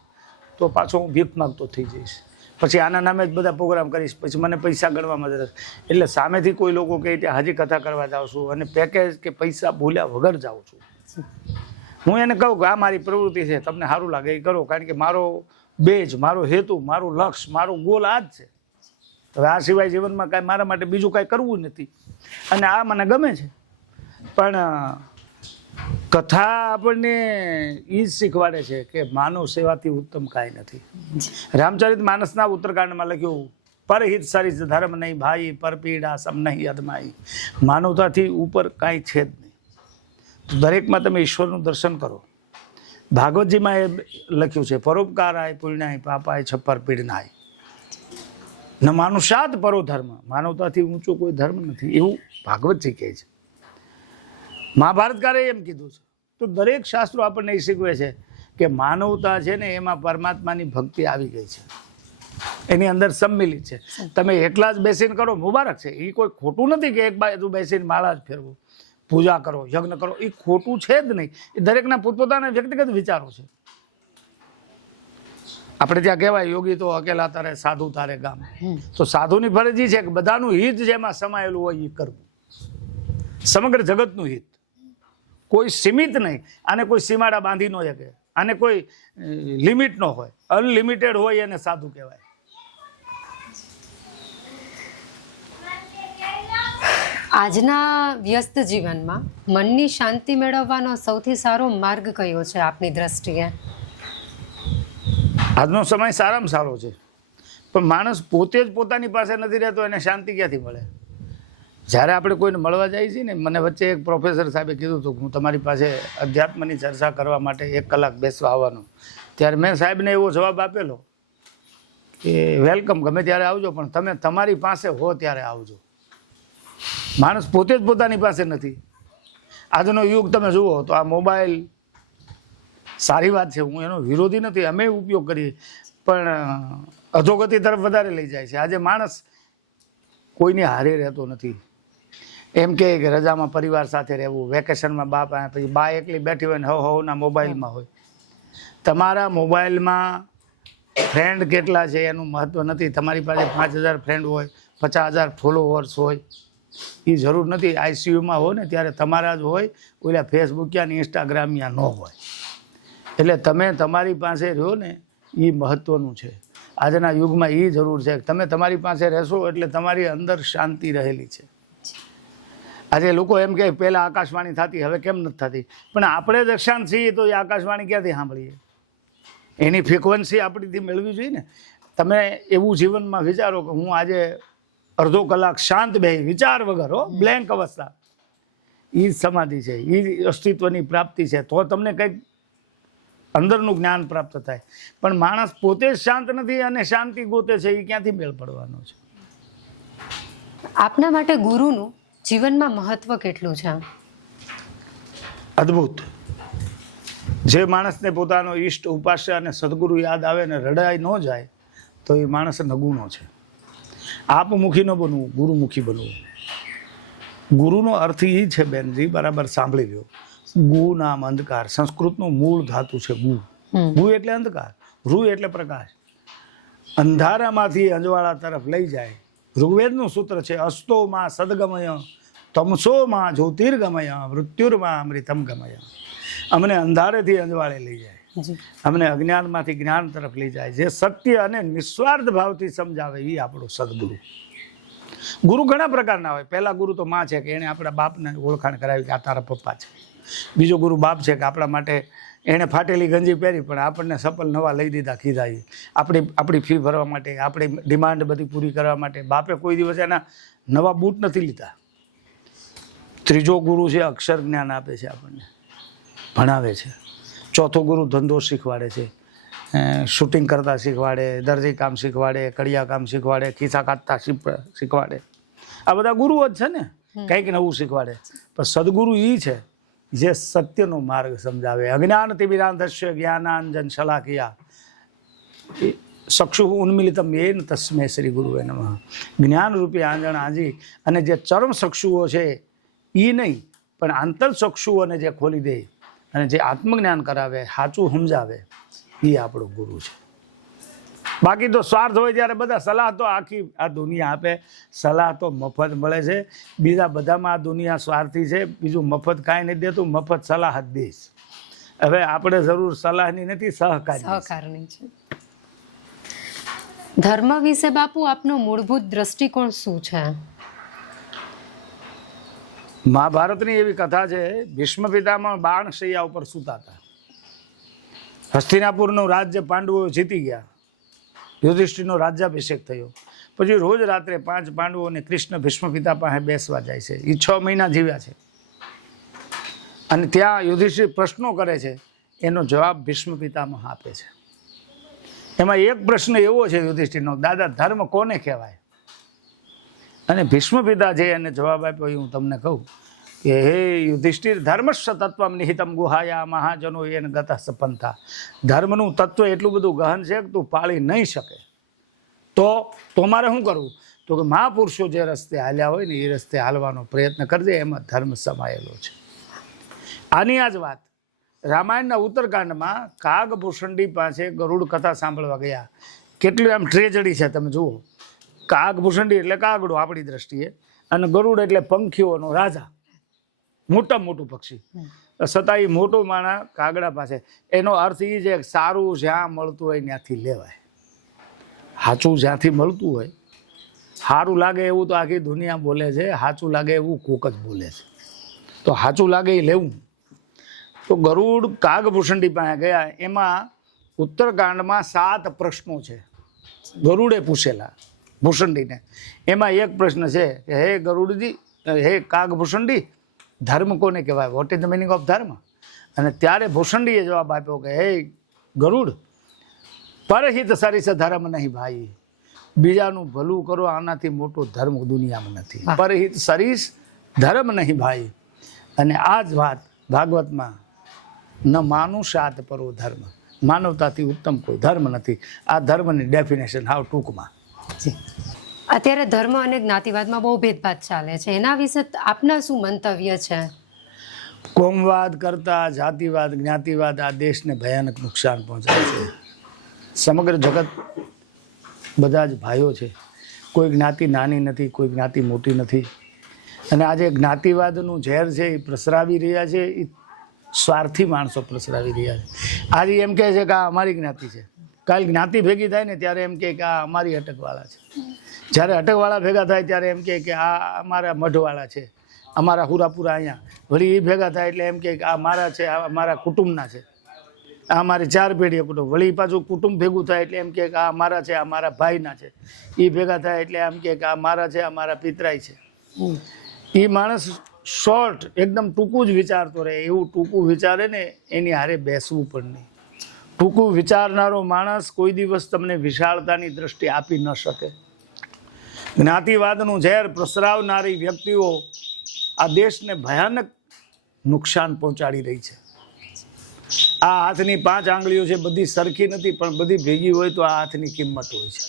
તો પાછો હું ભીખ માગતો થઈ જઈશ. પછી આના નામે જ બધા પ્રોગ્રામ કરીશ, પછી મને પૈસા ગણવામાં જ. એટલે સામેથી કોઈ લોકો કહે ત્યાં હજી કથા કરવા જાઉં છું અને પેકેજ કે પૈસા ભૂલ્યા વગર જાઉં છું. હું એને કહું કે આ મારી પ્રવૃત્તિ છે, તમને સારું લાગે એ કરો, કારણ કે મારો બેજ, મારો હેતુ, મારું લક્ષ્ય, મારું ગોલ આ જ છે. હવે આ સિવાય જીવનમાં કાંઈ મારા માટે બીજું કાંઈ કરવું નથી, અને આ મને ગમે છે. પણ કથા આપણને એ જ શીખવાડે છે કે માનવ સેવાથી ઉત્તમ કાંઈ નથી. રામચરિત માનસના ઉત્તરકાંડમાં લખ્યું, પરહિત સરિત ધર્મ નહીં ભાઈ, પરપીડા સમ નહીં અદમાઈ. માનવતાથી ઉપર કાંઈ છે જ નહીં. તો દરેકમાં તમે ઈશ્વરનું દર્શન કરો. ભાગવતજીમાં એ લખ્યું છે, પરોપકારાય પુણ્યાય પાપાય છપ્પર પીડનાય ન માનુષાત પરો ધર્મ. માનવતાથી ઊંચો કોઈ ધર્મ નથી, એવું ભાગવતજી કહે છે. મહાભારતકારે એમ કીધું છે. તો દરેક શાસ્ત્રો આપણને એ શીખવે છે કે માનવતા છે ને એમાં પરમાત્માની ભક્તિ આવી ગઈ છે, એની અંદર સંમિલિત છે. તમે એકલા જ બેસીને કરો, મુબારક છે, એ કોઈ ખોટું નથી કે એક બાજુ બેસીને માળા જ ફેરવો, પૂજા કરો, યજ્ઞ કરો, એ ખોટું છે જ નહીં. એ દરેકના પોતપોતાના વ્યક્તિગત વિચારો છે. આપણે ત્યાં કહેવાય, યોગી તો અકેલા તારે, સાધુ તારે ગામ. તો સાધુની ફરજ એ છે કે બધાનું હિત જેમાં સમાયેલું હોય એ કરવું, સમગ્ર જગતનું હિત, કોઈ સીમિત નહીં. આને કોઈ સીમાડા બાંધી ન શકે, આને કોઈ લિમિટ ન હોય, અનલિમિટેડ હોય એને સાધુ કહેવાય. આજના વ્યસ્ત જીવનમાં મનની શાંતિ મેળવવાનો સૌથી સારો માર્ગ કયો છે આપની દ્રષ્ટિએ? આજનો સમય સારામાં સારો છે, પણ માણસ પોતે જ પોતાની પાસે નથી રહેતો, એને શાંતિ ક્યાંથી મળે? જ્યારે આપણે કોઈને મળવા જઈએ છીએ ને, મને વચ્ચે એક પ્રોફેસર સાહેબે કીધું હતું હું તમારી પાસે અધ્યાત્મની ચર્ચા કરવા માટે 1 કલાક બેસવા આવવાનું. ત્યારે મેં સાહેબને એવો જવાબ આપેલો કે વેલકમ, ગમે ત્યારે આવજો, પણ તમે તમારી પાસે હો ત્યારે આવજો. માણસ પોતે જ પોતાની પાસે નથી. આજનો યુગ તમે જુઓ તો આ મોબાઈલ સારી વાત છે, હું એનો વિરોધી નથી, અમે ઉપયોગ કરીએ, પણ અધોગતિ તરફ વધારે લઈ જાય છે. આજે માણસ કોઈની હારે રહેતો નથી. એમ કે રજામાં પરિવાર સાથે રહેવું, વેકેશનમાં બાપ આવ્યા પછી બા એકલી બેઠી હોય ને હવના મોબાઈલમાં હોય. તમારા મોબાઈલમાં ફ્રેન્ડ કેટલા છે એનું મહત્વ નથી. તમારી પાસે 5000 ફ્રેન્ડ હોય, 50000 ફોલોવર્સ હોય, એ જરૂર નથી. આઈસીયુમાં હોય ને ત્યારે તમારા જ હોય, ઓલા ફેસબુકિયા ને ઇન્સ્ટાગ્રામિયા ન હોય. એટલે તમે તમારી પાસે રહ્યો ને એ મહત્વનું છે. આજના યુગમાં એ જરૂર છે કે તમે તમારી પાસે રહેશો એટલે તમારી અંદર શાંતિ રહેલી છે. આજે લોકો એમ કહે પહેલાં આકાશવાણી થતી, હવે કેમ નથી થતી? પણ આપણે જ અશાંત છીએ તો એ આકાશવાણી ક્યાંથી સાંભળીએ? એની ફ્રિકવન્સી આપણીથી મેળવી જોઈએ ને. તમે એવું જીવનમાં વિચારો કે હું આજે અડધો કલાક શાંત બેહી, વિચાર વગર, બ્લેન્ક અવસ્થા, એ સમાધિ છે, એ અસ્તિત્વની પ્રાપ્તિ છે. તો તમને કંઈક અંદરનું જ્ઞાન પ્રાપ્ત થાય. પણ માણસ પોતે જ શાંત નથી અને શાંતિ ગોતે છે, એ ક્યાંથી મેળ પડવાનો છે? આપના માટે ગુરુનું જીવનમાં મહત્વ કેટલું છે? અદ્ભુત. જે માણસને પોતાનો ઈષ્ટ ઉપાસ્ય અને સદગુરુ યાદ આવે ને રડાઈ ન જાય તો એ માણસ નગુણો છે. આપમુખી ન બનવું, ગુરુમુખી બનવું. ગુરુનો અર્થ એ છે બેનજી, બરાબર સાંભળી લ્યો. ગુ નામ અંધકાર, સંસ્કૃતનું મૂળ ધાતુ છે ગુ. ગુ એટલે અંધકાર, રૂ એટલે પ્રકાશ. અંધારામાંથી અંજવાળા તરફ લઈ જાય. ઋગ્વેદનું સૂત્ર છે અસ્તો માં સદગમય, તમસો માં જ્યોતિર્ગમય, મૃત્યુર્માં અમૃતમ ગમય. અમને અંધારેથી અંજવાળે લઈ જાય, અમને અજ્ઞાનમાંથી જ્ઞાન તરફ લઈ જાય. જે સત્ય અને નિસ્વાર્થ ભાવથી સમજાવે એ આપણો સદગુરુ. ગુરુ ઘણા પ્રકારના હોય. પહેલા ગુરુ તો માં છે કે એણે આપણા બાપને ઓળખાણ કરાવી કે આ તારા પપ્પા છે. બીજો ગુરુ બાપ છે કે આપણા માટે એણે ફાટેલી ગંજી પહેરી પણ આપણને સપલ નવા લઈ દીધા કીધા. આપણી ફી ભરવા માટે, આપણી ડિમાન્ડ બધી પૂરી કરવા માટે બાપે કોઈ દિવસ એના નવા બૂટ નથી લીધા. ત્રીજો ગુરુ છે અક્ષર જ્ઞાન આપે છે, આપણને ભણાવે છે. ચોથો ગુરુ ધંધો શીખવાડે છે, શૂટિંગ કરતા શીખવાડે, દરજી કામ શીખવાડે, કડિયા કામ શીખવાડે, ખિસ્સા કાઢતા શીખવાડે. આ બધા ગુરુઓ જ છે ને, કંઈક નવું શીખવાડે. પણ સદગુરુ એ છે જે સત્યનો માર્ગ સમજાવે. અજ્ઞાન તિમિરાંધસ્ય જ્ઞાનાંજન શલાકિયા ચક્ષુ ઉન્મિલિતમ એન તસ્મે શ્રી ગુરુવે નમઃ. જ્ઞાન રૂપી આંજણ આજી અને જે ચરમ ચક્ષુઓ છે એ નહીં પણ આંતર ચક્ષુઓને જે ખોલી દે અને જે આત્મજ્ઞાન કરાવે, સાચું સમજાવે, એ આપણો ગુરુ છે. બાકી તો સ્વાર્થ હોય ત્યારે બધા સલાહ તો આખી આ દુનિયા આપે, સલાહ તો મફત મળે છે. બીજા બધામાં આ દુનિયા સ્વાર્થી છે, બીજું મફત કાંઈ નથી દેતું, મફત સલાહ જ દઈશ. હવે આપણે જરૂર સલાહની નથી, સહકારની છે. ધર્મ વિશે બાપુ આપનો મૂળભૂત દ્રષ્ટિકોણ શું છે? મહાભારતની એવી કથા છે, ભીષ્મ પિતામહ બાણ શૈયા ઉપર સૂતા હતા. હસ્તિનાપુરનું રાજ્ય પાંડવો જીતી ગયા. યુધિષ્ઠિરનો રાજ્યાભિષેક થયો. પછી રોજ રાત્રે 5 પાંડવોને કૃષ્ણ ભીષ્મ પિતા પાસે બેસવા જાય છે. એ 6 મહિના જીવ્યા છે. અને ત્યાં યુધિષ્ઠિર પ્રશ્નો કરે છે, એનો જવાબ ભીષ્મ પિતામહ આપે છે. એમાં એક પ્રશ્ન એવો છે યુધિષ્ઠિરનો, દાદા ધર્મ કોને કહેવાય? અને ભીષ્મ પિતા જે એને જવાબ આપ્યો એ હું તમને કહું કે હે યુધિષ્ઠિર, ધર્મસ્સ તત્વમ નિહિતમ ગુહાયા મહાજનો એન ગતઃ સપંથા. ધર્મનું તત્વ એટલું બધું ગહન છે કે તું પાળી નહીં શકે. તો મારે શું કરવું? તો કે મહાપુરુષો જે રસ્તે હાલ્યા હોય ને એ રસ્તે હાલવાનો પ્રયત્ન કરજે, એમાં ધર્મ સમાયેલો છે. આની આ જ વાત રામાયણના ઉત્તરકાંડમાં કાગભૂષણડી પાસે ગરુડ કથા સાંભળવા ગયા. કેટલું આમ ટ્રેજડી છે તમે જુઓ. કાગભૂષણડી એટલે કાગડો આપણી દ્રષ્ટિએ, અને ગરુડ એટલે પંખીઓનો રાજા, મોટામાં મોટું પક્ષી. છતાં એ મોટો માણા કાગડા પાસે. એનો અર્થ એ છે કે સારું જ્યાં મળતું હોય ત્યાંથી લેવાય. સાચું જ્યાંથી મળતું હોય, સારું લાગે એવું તો આખી દુનિયા બોલે છે, સાચું લાગે એવું કોક જ બોલે છે. તો સાચું લાગે એ લેવું. તો ગરુડ કાગભૂષણડી પાસે ગયા. એમાં ઉત્તરકાંડમાં 7 પ્રશ્નો છે ગરુડે પૂછેલા ભૂષણડીને. એમાં એક પ્રશ્ન છે કે હે ગરુડજી, હે કાગભૂષણડી, ધર્મ કોને કહેવાય? What is the meaning of ધર્મ? અને ત્યારે ભૂષણડીએ જવાબ આપ્યો કે હે ગરુડ, પરહિત સરીસ ધર્મ નહીં ભાઈ. બીજાનું ભલું કરો, આનાથી મોટો ધર્મ દુનિયામાં નથી. પરહિત સરીસ ધર્મ નહીં ભાઈ. અને આ જ વાત ભાગવતમાં ન માનુષાત પરો ધર્મ, માનવતાથી ઉત્તમ કોઈ ધર્મ નથી. આ ધર્મની ડેફિનેશન હાવ ટૂંકમાં. અત્યારે ધર્મ અને જ્ઞાતિવાદમાં બહુ ભેદભાવ ચાલે છે, એના વિશે આપના શું મંતવ્ય છે? કોમવાદ કરતા જાતિવાદ, જ્ઞાતિવાદ આ દેશને ભયાનક નુકસાન પહોંચાડે છે. સમગ્ર જગત બધા જ ભાઈઓ છે. કોઈ જ્ઞાતિ નાની નથી, કોઈ જ્ઞાતિ મોટી નથી. અને આજે જ્ઞાતિવાદનું ઝેર છે એ પ્રસરાવી રહ્યા છે, એ સ્વાર્થી માણસો પ્રસરાવી રહ્યા છે. આજે એમ કહે છે કે આ અમારી જ્ઞાતિ છે, કાલ જ્ઞાતિ ભેગી થાય ને ત્યારે એમ કહે કે આ અમારી અટકવાળા છે. જ્યારે અટકવાળા ભેગા થાય ત્યારે એમ કહે કે આ અમારા મઢવાળા છે, અમારા હુરાપુરા અહીંયા. વળી એ ભેગા થાય એટલે એમ કહે કે આ મારા છે, આ અમારા કુટુંબના છે, આ અમારી 4 પેઢીએ કુટુંબ. વળી પાછું કુટુંબ ભેગું થાય એટલે એમ કહે કે આ મારા છે, આ મારા ભાઈના છે. એ ભેગા થાય એટલે એમ કહે કે આ મારા છે, આ મારા પિતરાઈ છે. એ માણસ શોર્ટ એકદમ ટૂંકું જ વિચારતો રહે. એવું ટૂંકું વિચારે ને એની હારે બેસવું પણ નહીં. ટૂંકું વિચારનારો માણસ કોઈ દિવસ તમને વિશાળતાની દ્રષ્ટિ આપી ન શકે. જ્ઞાતિવાદનું ઝેર પ્રસરાવનારી વ્યક્તિઓ આ દેશને ભયાનક નુકસાન પહોંચાડી રહી છે. આ હાથની 5 આંગળીઓ છે, બધી સરખી નથી, પણ બધી ભેગી હોય તો આ હાથની કિંમત હોય છે.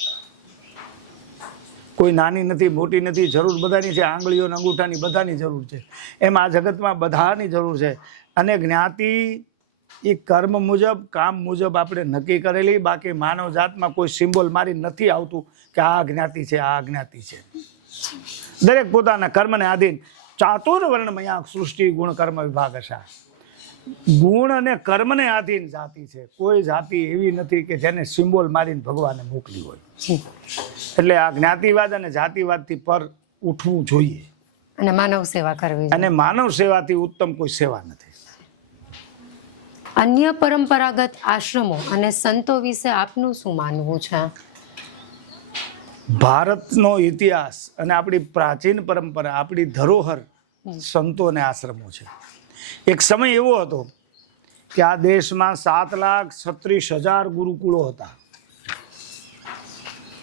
કોઈ નાની નથી, મોટી નથી, જરૂર બધાની છે. આંગળીઓ અને અંગૂઠાની બધાની જરૂર છે. એમ આ જગતમાં બધાની જરૂર છે. અને જ્ઞાતિ એ કર્મ મુજબ, કામ મુજબ આપણે નક્કી કરેલી. બાકી માનવ જાતમાં કોઈ સિમ્બોલ મારી નથી આવતું કે આ જ્ઞાતિ છે, આ જ્ઞાતિ છે. દરેક પોતાના કર્મને આધીન ચાતુર્વર્ણમય સૃષ્ટિ ગુણ કર્મ વિભાગ હશે. ગુણ અને કર્મને આધીન જાતિ છે. કોઈ જાતિ એવી નથી કે જેને સિમ્બોલ મારીને ભગવાને મોકલી હોય. એટલે આ જ્ઞાતિવાદ અને જાતિવાદથી પર ઉઠવું જોઈએ અને માનવ સેવા કરવી જોઈએ. અને માનવ સેવાથી ઉત્તમ કોઈ સેવા નથી. અન્ય પરંપરાગત આશ્રમો અને સંતો વિશે આપનું શું માનવું છે? ભારતનો ઇતિહાસ અને આપણી પ્રાચીન પરંપરા, આપણી ધરોહર સંતો અને આશ્રમો છે. એક સમય એવો હતો કે આ દેશમાં 7,36,000 ગુરુકુળો હતા.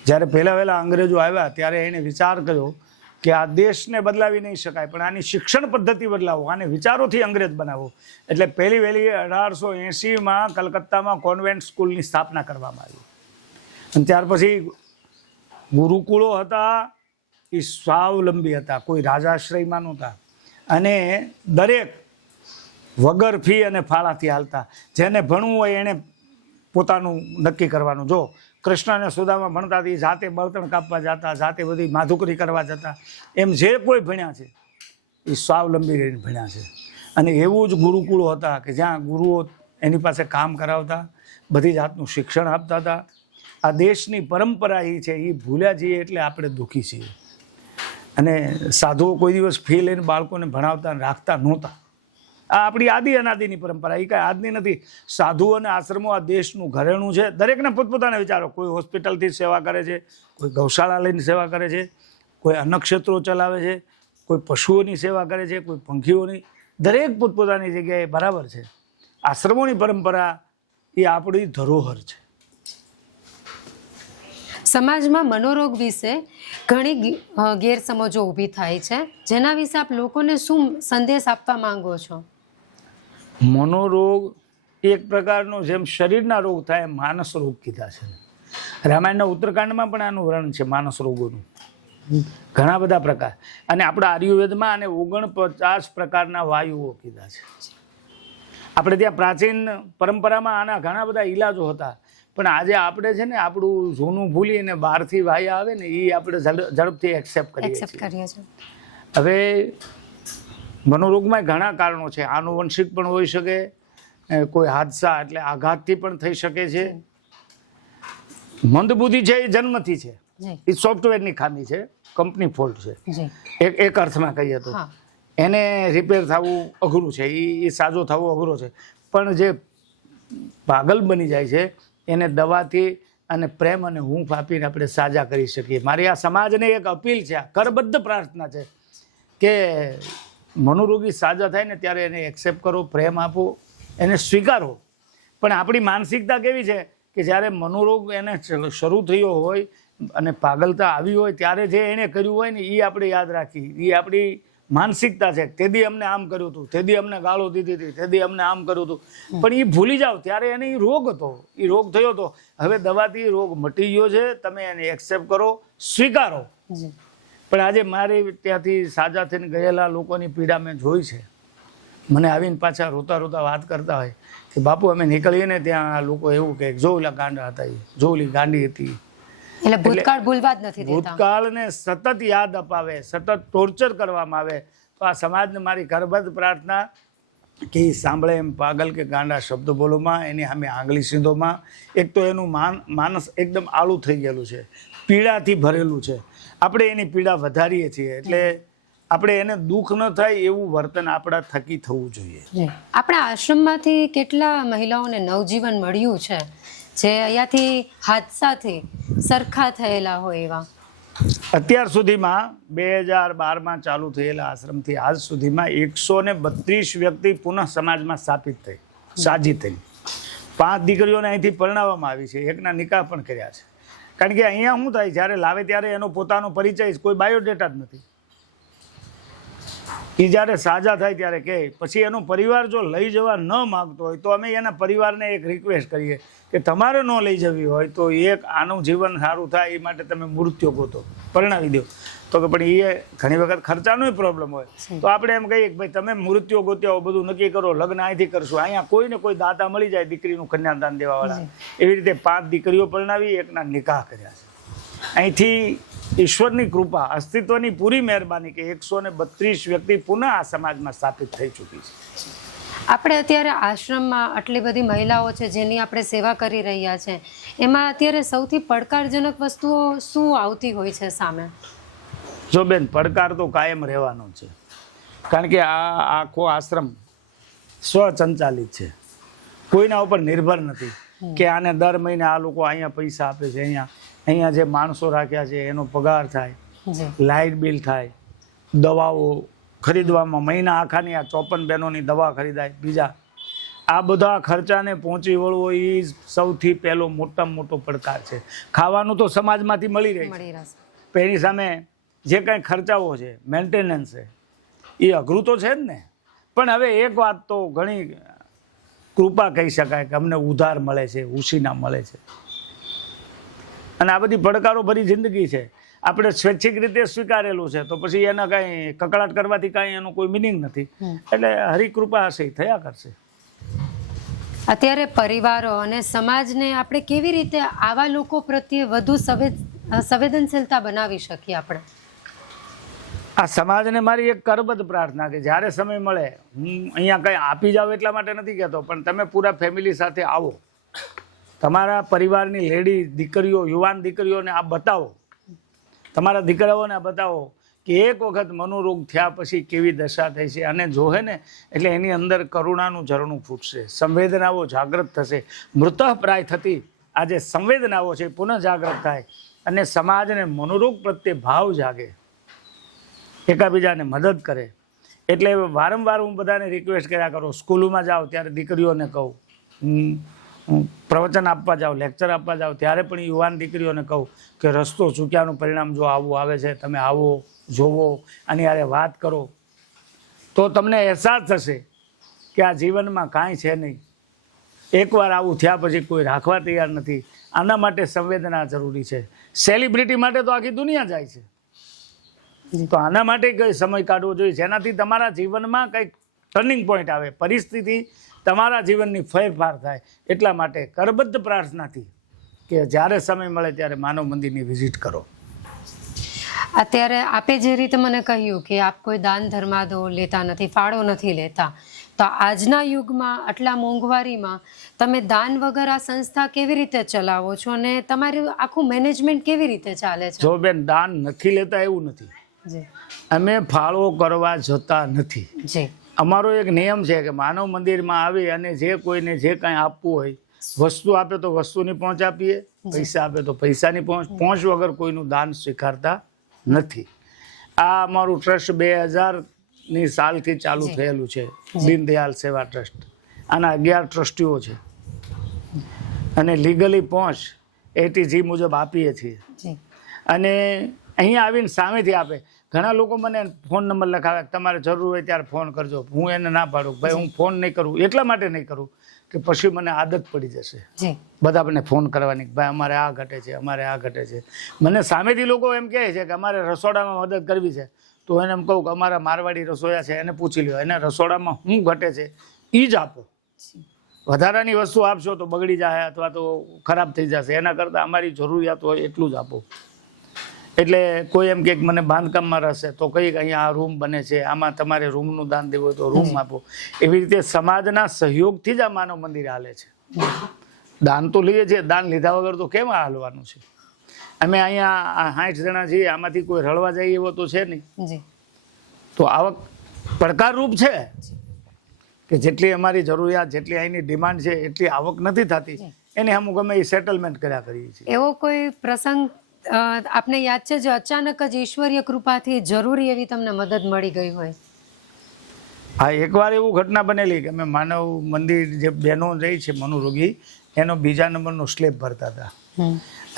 જ્યારે પહેલા અંગ્રેજો આવ્યા ત્યારે એણે વિચાર કર્યો કે આ દેશને બદલાવી નહીં શકાય, પણ આની શિક્ષણ પદ્ધતિ બદલાવો, આને વિચારોથી અંગ્રેજ બનાવો. એટલે પહેલી 1880માં કલકત્તામાં કોન્વેન્ટ સ્કૂલની સ્થાપના કરવામાં આવી. અને ત્યાર પછી ગુરુકુળો હતા એ સ્વાવલંબી હતા, કોઈ રાજાશ્રયમાં નહોતા. અને દરેક વગર ફી અને ફાળાથી હાલતા. જેને ભણવું હોય એણે પોતાનું નક્કી કરવાનું. જો કૃષ્ણ અને સુદામા ભણતા હતી, જાતે બળતણ કાપવા જતા, જાતે બધી માધુકરી કરવા જતા. એમ જે કોઈ ભણ્યા છે એ સ્વાવલંબી રહીને ભણ્યા છે. અને એવું જ ગુરુકુળો હતા કે જ્યાં ગુરુઓ એની પાસે કામ કરાવતા, બધી જાતનું શિક્ષણ આપતા હતા. આ દેશની પરંપરા એ છે, એ ભૂલ્યા જઈએ એટલે આપણે દુઃખી છીએ. અને સાધુઓ કોઈ દિવસ ફી લઈને બાળકોને ભણાવતા રાખતા નહોતા. આ આપણી આદિ અનાદિની પરંપરા, એ કાંઈ આજની નથી. સાધુઓ અને આશ્રમો આ દેશનું ઘરેણું છે. દરેકને પોતપોતાના વિચારો. કોઈ હોસ્પિટલથી સેવા કરે છે, કોઈ ગૌશાળા લઈને સેવા કરે છે, કોઈ અન્નક્ષેત્રો ચલાવે છે, કોઈ પશુઓની સેવા કરે છે, કોઈ પંખીઓની. દરેક પોતપોતાની જગ્યાએ બરાબર છે. આશ્રમોની પરંપરા એ આપણી ધરોહર છે. સમાજમાં મનોરોગ વિશે ઘણી ગેરસમજો ઊભી થાય છે, જેના વિશે આપ લોકોને શું સંદેશ આપવા માંગો છો? મનોરોગ એક પ્રકારનો જેમ શરીરના રોગ થાય એમ માનસ રોગ કીધા છે. રામાયણના ઉત્તરકાંડમાં પણ આનું વર્ણન છે માનસ રોગોનું, ઘણા બધા પ્રકાર. અને આપણા આયુર્વેદમાં આને 49 પ્રકારના વાયુઓ કીધા છે. આપણે ત્યાં પ્રાચીન પરંપરામાં આના ઘણા બધા ઈલાજો હતા. પણ આજે આપણે છે ને આપણું જૂનું ભૂલીને બહારથી વાયા આવે ને એ આપણે ઝડપથી એક્સેપ્ટ કરીએ છીએ. હવે મનોરોગમાં ઘણા કારણો છે. આનુવંશિક પણ હોઈ શકે, કોઈ હાદસા એટલે આઘાતથી પણ થઈ શકે છે. મંદબુદ્ધિ છે એ જન્મથી છે, એ સોફ્ટવેરની ખામી છે, કંપની ફોલ્ટ છે. એક અર્થમાં કહીએ તો એને રિપેર થવું અઘરું છે, એ સાજો થવો અઘરો છે. પણ જે પાગલ બની જાય છે એને દવાથી અને પ્રેમ અને હૂંફ આપીને આપણે સાજા કરી શકીએ. મારી આ સમાજને એક અપીલ છે, કરબદ્ધ પ્રાર્થના છે કે મનોરોગી સાજા થાય ને ત્યારે એને એક્સેપ્ટ કરો, પ્રેમ આપો, એને સ્વીકારો. પણ આપણી માનસિકતા કેવી છે કે જ્યારે મનોરોગ એને શરૂ થયો હોય અને પાગલતા આવી હોય ત્યારે જે એણે કર્યું હોય ને એ આપણે યાદ રાખી. એ આપણી માનસિકતા છે. તેદી અમને આમ કર્યું હતું, તેદી અમને ગાળો દીધી હતી, તેદી અમને આમ કર્યું હતું. પણ એ ભૂલી જાઓ ત્યારે એને એ રોગ હતો, એ રોગ થયો હતો. હવે દવાથી રોગ મટી ગયો છે, તમે એને એક્સેપ્ટ કરો, સ્વીકારો. પણ આજે મારે ત્યાંથી સાજા થઈને ગયેલા લોકોની પીડા મેં જોઈ છે. મને આવીને પાછા રોતા રોતા વાત કરતા હોય કે બાપુ અમે નીકળીએ ને ત્યાં લોકો એવું કે જો ઓલા ગાંડા હતા, જો ઓલી ગાંડી હતી. એટલે ભૂતકાળ ભૂલવા જ નથી દેતા. ભૂતકાળને સતત યાદ અપાવે, સતત ટોર્ચર કરવામાં આવે. તો આ સમાજને મારી કરબદ્ધ પ્રાર્થના કે સાંભળે એમ પાગલ કે ગાંડા શબ્દ બોલોમાં, એની સામે આંગળી સીધોમાં. એક તો એનું માનસ એકદમ આળું થઈ ગયેલું છે, પીડાથી ભરેલું છે. આપણે એની પીડા વધારીએ છીએ. એટલે આપણે એને દુઃખ ન થાય એવું વર્તન આપણા થકી થવું જોઈએ. આપણા આશ્રમમાંથી કેટલા મહિલાઓને નવજીવન મળ્યું છે જે અહીંયાથી હાદસાથી સરખા થયેલા હોય એવા? અત્યાર સુધીમાં 2012માં ચાલુ થયેલા આશ્રમથી આજ સુધીમાં 132 વ્યક્તિ પુનઃ સમાજમાં સ્થાપિત થઈ, સાજી થઈ. 5 દીકરીઓને અહીંથી પરણાવવામાં આવી છે, એકના નિકાહ પણ કર્યા છે. કારણ કે અહીંયા શું થાય, જ્યારે લાવે ત્યારે એનો પોતાનો પરિચય, કોઈ બાયોડેટા જ નથી. એ જ્યારે સાજા થાય ત્યારે કહે. પછી એનો પરિવાર જો લઈ જવા ન માગતો હોય તો અમે એના પરિવારને એક રિક્વેસ્ટ કરીએ કે તમારે ન લઈ જવી હોય તો એક આનું જીવન સારું થાય એ માટે તમે મૃત્યુ ગોતો, પરણાવી દો. તો કે પણ એ ઘણી વખત ખર્ચાનો પ્રોબ્લેમ હોય તો આપણે એમ કહીએ કે ભાઈ તમે મૃત્યુ ગોત્યા બધું નક્કી કરો, લગ્ન અહીંથી કરશું. અહીંયા કોઈ ને કોઈ દાતા મળી જાય દીકરીનું કન્યાદાન દેવાવાળા. એવી રીતે 5 દીકરીઓ પરણાવી, એકના નિકાહ કર્યા છે. અહીંથી ઈશ્વરની કૃપા, અસ્તિત્વની પૂરી મહેરબાની કે 132 વ્યક્તિ પુનઃ આ સમાજમાં સ્થાપિત થઈ ચૂકી છે. આપણે અત્યારે આશ્રમમાં આટલી બધી મહિલાઓ છે જેની આપણે સેવા કરી રહ્યા છે, એમાં અત્યારે સૌથી પડકારજનક વસ્તુઓ શું આવતી હોય છે સામે? જો બેન, પડકાર તો કાયમ રહેવાનો છે, કારણ કે આ આખો આશ્રમ સ્વસંચાલિત છે, કોઈના ઉપર નિર્ભર નથી કે આને દર મહિને આ લોકો અહીંયા પૈસા આપે છે. અહીંયા જે માણસો રાખ્યા છે એનો પગાર થાય, લાઇટ બિલ થાય, દવાઓ ખરીદવામાં મહિના આખાની આ 54 બહેનોની દવા ખરીદાય, બીજા આ બધા ખર્ચાને પહોંચી વળવો એ સૌથી પહેલો મોટામાં મોટો પડકાર છે. ખાવાનું તો સમાજમાંથી મળી રહે છે, પણ એની સામે જે કંઈ ખર્ચાઓ છે, મેન્ટેનન્સ છે, એ અઘરું તો છે જ ને. પણ હવે એક વાત તો ઘણી કૃપા કહી શકાય કે અમને ઉધાર મળે છે, ઉછીના મળે છે. અને આ બધી પડકારો ભરી જિંદગી છે, આપણે સ્વૈચ્છિક રીતે સ્વીકારેલું છે, તો પછી એના કાંઈ કકળાટ કરવાથી કાંઈ એનું કોઈ મિનિંગ નથી. એટલે હરિકૃપા હશે થયા કરશે. અત્યારે પરિવારો અને સમાજને આપણે કેવી રીતે આવા લોકો પ્રત્યે વધુ સંવેદનશીલતા બનાવી શકીએ? આપણે આ સમાજને મારી એક કરબદ્ધ પ્રાર્થના કે જ્યારે સમય મળે, હું અહીંયા કંઈ આપી જાઉં એટલા માટે નથી કહેતો, પણ તમે પૂરા ફેમિલી સાથે આવો, તમારા પરિવારની લેડી દીકરીઓ, યુવાન દીકરીઓને આ બતાવો, તમારા દીકરાઓને આ બતાવો કે એક વખત મનોરોગ થયા પછી કેવી દશા થઈ છે. અને જોહે ને એટલે એની અંદર કરુણાનું ઝરણું ફૂટશે, સંવેદનાઓ જાગૃત થશે. મૃતઃપ્રાય થતી આ જે સંવેદનાઓ છે પુનઃ જાગૃત થાય અને સમાજને મનોરોગ પ્રત્યે ભાવ જાગે, એકાબીજાને મદદ કરે. એટલે વારંવાર હું બધાને રિક્વેસ્ટ કર્યા કરું, સ્કૂલોમાં જાઓ ત્યારે દીકરીઓને કહું, પ્રવચન આપવા જાઓ, લેક્ચર આપવા જાઓ ત્યારે પણ યુવાન દીકરીઓને કહું કે રસ્તો ચૂક્યાનું પરિણામ જો આવું આવે છે, તમે આવો, જોવો, અને યારે વાત કરો તો તમને અહેસાસ થશે કે આ જીવનમાં કાંઈ છે નહીં. એકવાર આવું થયા પછી કોઈ રાખવા તૈયાર નથી. આના માટે સંવેદના જરૂરી છે. સેલિબ્રિટી માટે તો આખી દુનિયા જાય છે, તો આના માટે કંઈ સમય કાઢવો જોઈએ જેનાથી તમારા જીવનમાં કંઈક ટર્નિંગ પોઈન્ટ આવે, પરિસ્થિતિ તમારા જીવનની ફેરફાર થાય. એટલા માટે કરબદ્ધ પ્રાર્થનાથી કે જ્યારે સમય મળે ત્યારે માનવ મંદિરની વિઝિટ કરો. અત્યારે આપે જે રીતે મને કહ્યું કે આપ કોઈ દાન ધર્માદો લેતા નથી, ફાળો નથી લેતા, તો આજના યુગમાં આટલા મોંઘવારીમાં તમે દાન વગર આ સંસ્થા કેવી રીતે ચલાવો છો અને તમારું આખું મેનેજમેન્ટ કેવી રીતે ચાલે છે? જો બેન, દાન નથી લેતા એવું નથી, અમે ફાળો કરવા જતા નથી. અમારો એક નિયમ છે કે માનવ મંદિરમાં આવી અને જે કોઈને જે કાંઈ આપવું હોય, વસ્તુ આપે તો વસ્તુની પહોંચ આપીએ, પૈસા આપે તો પૈસાની પહોંચ વગર કોઈનું દાન સ્વીકારતા નથી. આ અમારું ટ્રસ્ટ 2000ની સાલથી ચાલુ થયેલું છે, દીનદયાલ સેવા ટ્રસ્ટ. આના 11 ટ્રસ્ટીઓ છે અને લીગલી પહોંચ ATG મુજબ આપીએ છીએ. અને અહીંયા આવીને સામેથી આપે. ઘણા લોકો મને ફોન નંબર લખાવે, તમારે જરૂર હોય ત્યારે ફોન કરજો. હું એને ના પાડું, ભાઈ હું ફોન નહીં કરું, એટલા માટે નહીં કરું કે પછી મને આદત પડી જશે બધા મને ફોન કરવાની, ભાઈ અમારે આ ઘટે છે, અમારે આ ઘટે છે. મને સામેથી લોકો એમ કહે છે કે અમારે રસોડામાં મદદ કરવી છે, તો એને એમ કહું કે અમારા મારવાડી રસોયા છે, એને પૂછી લ્યો, એને રસોડામાં શું ઘટે છે એ જ આપો. વધારાની વસ્તુ આપશો તો બગડી જાય અથવા તો ખરાબ થઈ જશે, એના કરતાં અમારી જરૂરિયાત હોય એટલું જ આપો. એટલે કોઈ એમ કે મને બાંધકામમાં રહેશે તો કંઈક અહીંયા આ રૂમ બને છે, આમાં તમારે રૂમનું દાન દેવું હોય તો રૂમ આપો. એવી રીતે સમાજના સહયોગથી જ આ માનવ મંદિર હાલે છે. દાન તો લઈએ છીએ, દાન લીધા વગર તો કેમ હાલવાનું છે? અમે અહીંયા 60 જણા છીએ, આમાંથી કોઈ રળવા જાય એવો તો છે નહીં. તો આવક પડકારરૂપ છે કે જેટલી અમારી જરૂરિયાત, જેટલી અહીંની ડિમાન્ડ છે એટલી આવક નથી થતી, એને અમુક અમે સેટલમેન્ટ કર્યા કરીએ છીએ. એવો કોઈ પ્રસંગ આપને યાદ છે જો અચાનક જ ઈશ્વરીય કૃપાથી જરૂરી એવી તમને મદદ મળી ગઈ હોય? હા, એકવાર એવું ઘટના બનેલી કે અમે માનવ મંદિર જે બહેનો રહી છે મનોરોગી, એનો 2જા નંબરનો સ્લેબ ભરતા હતા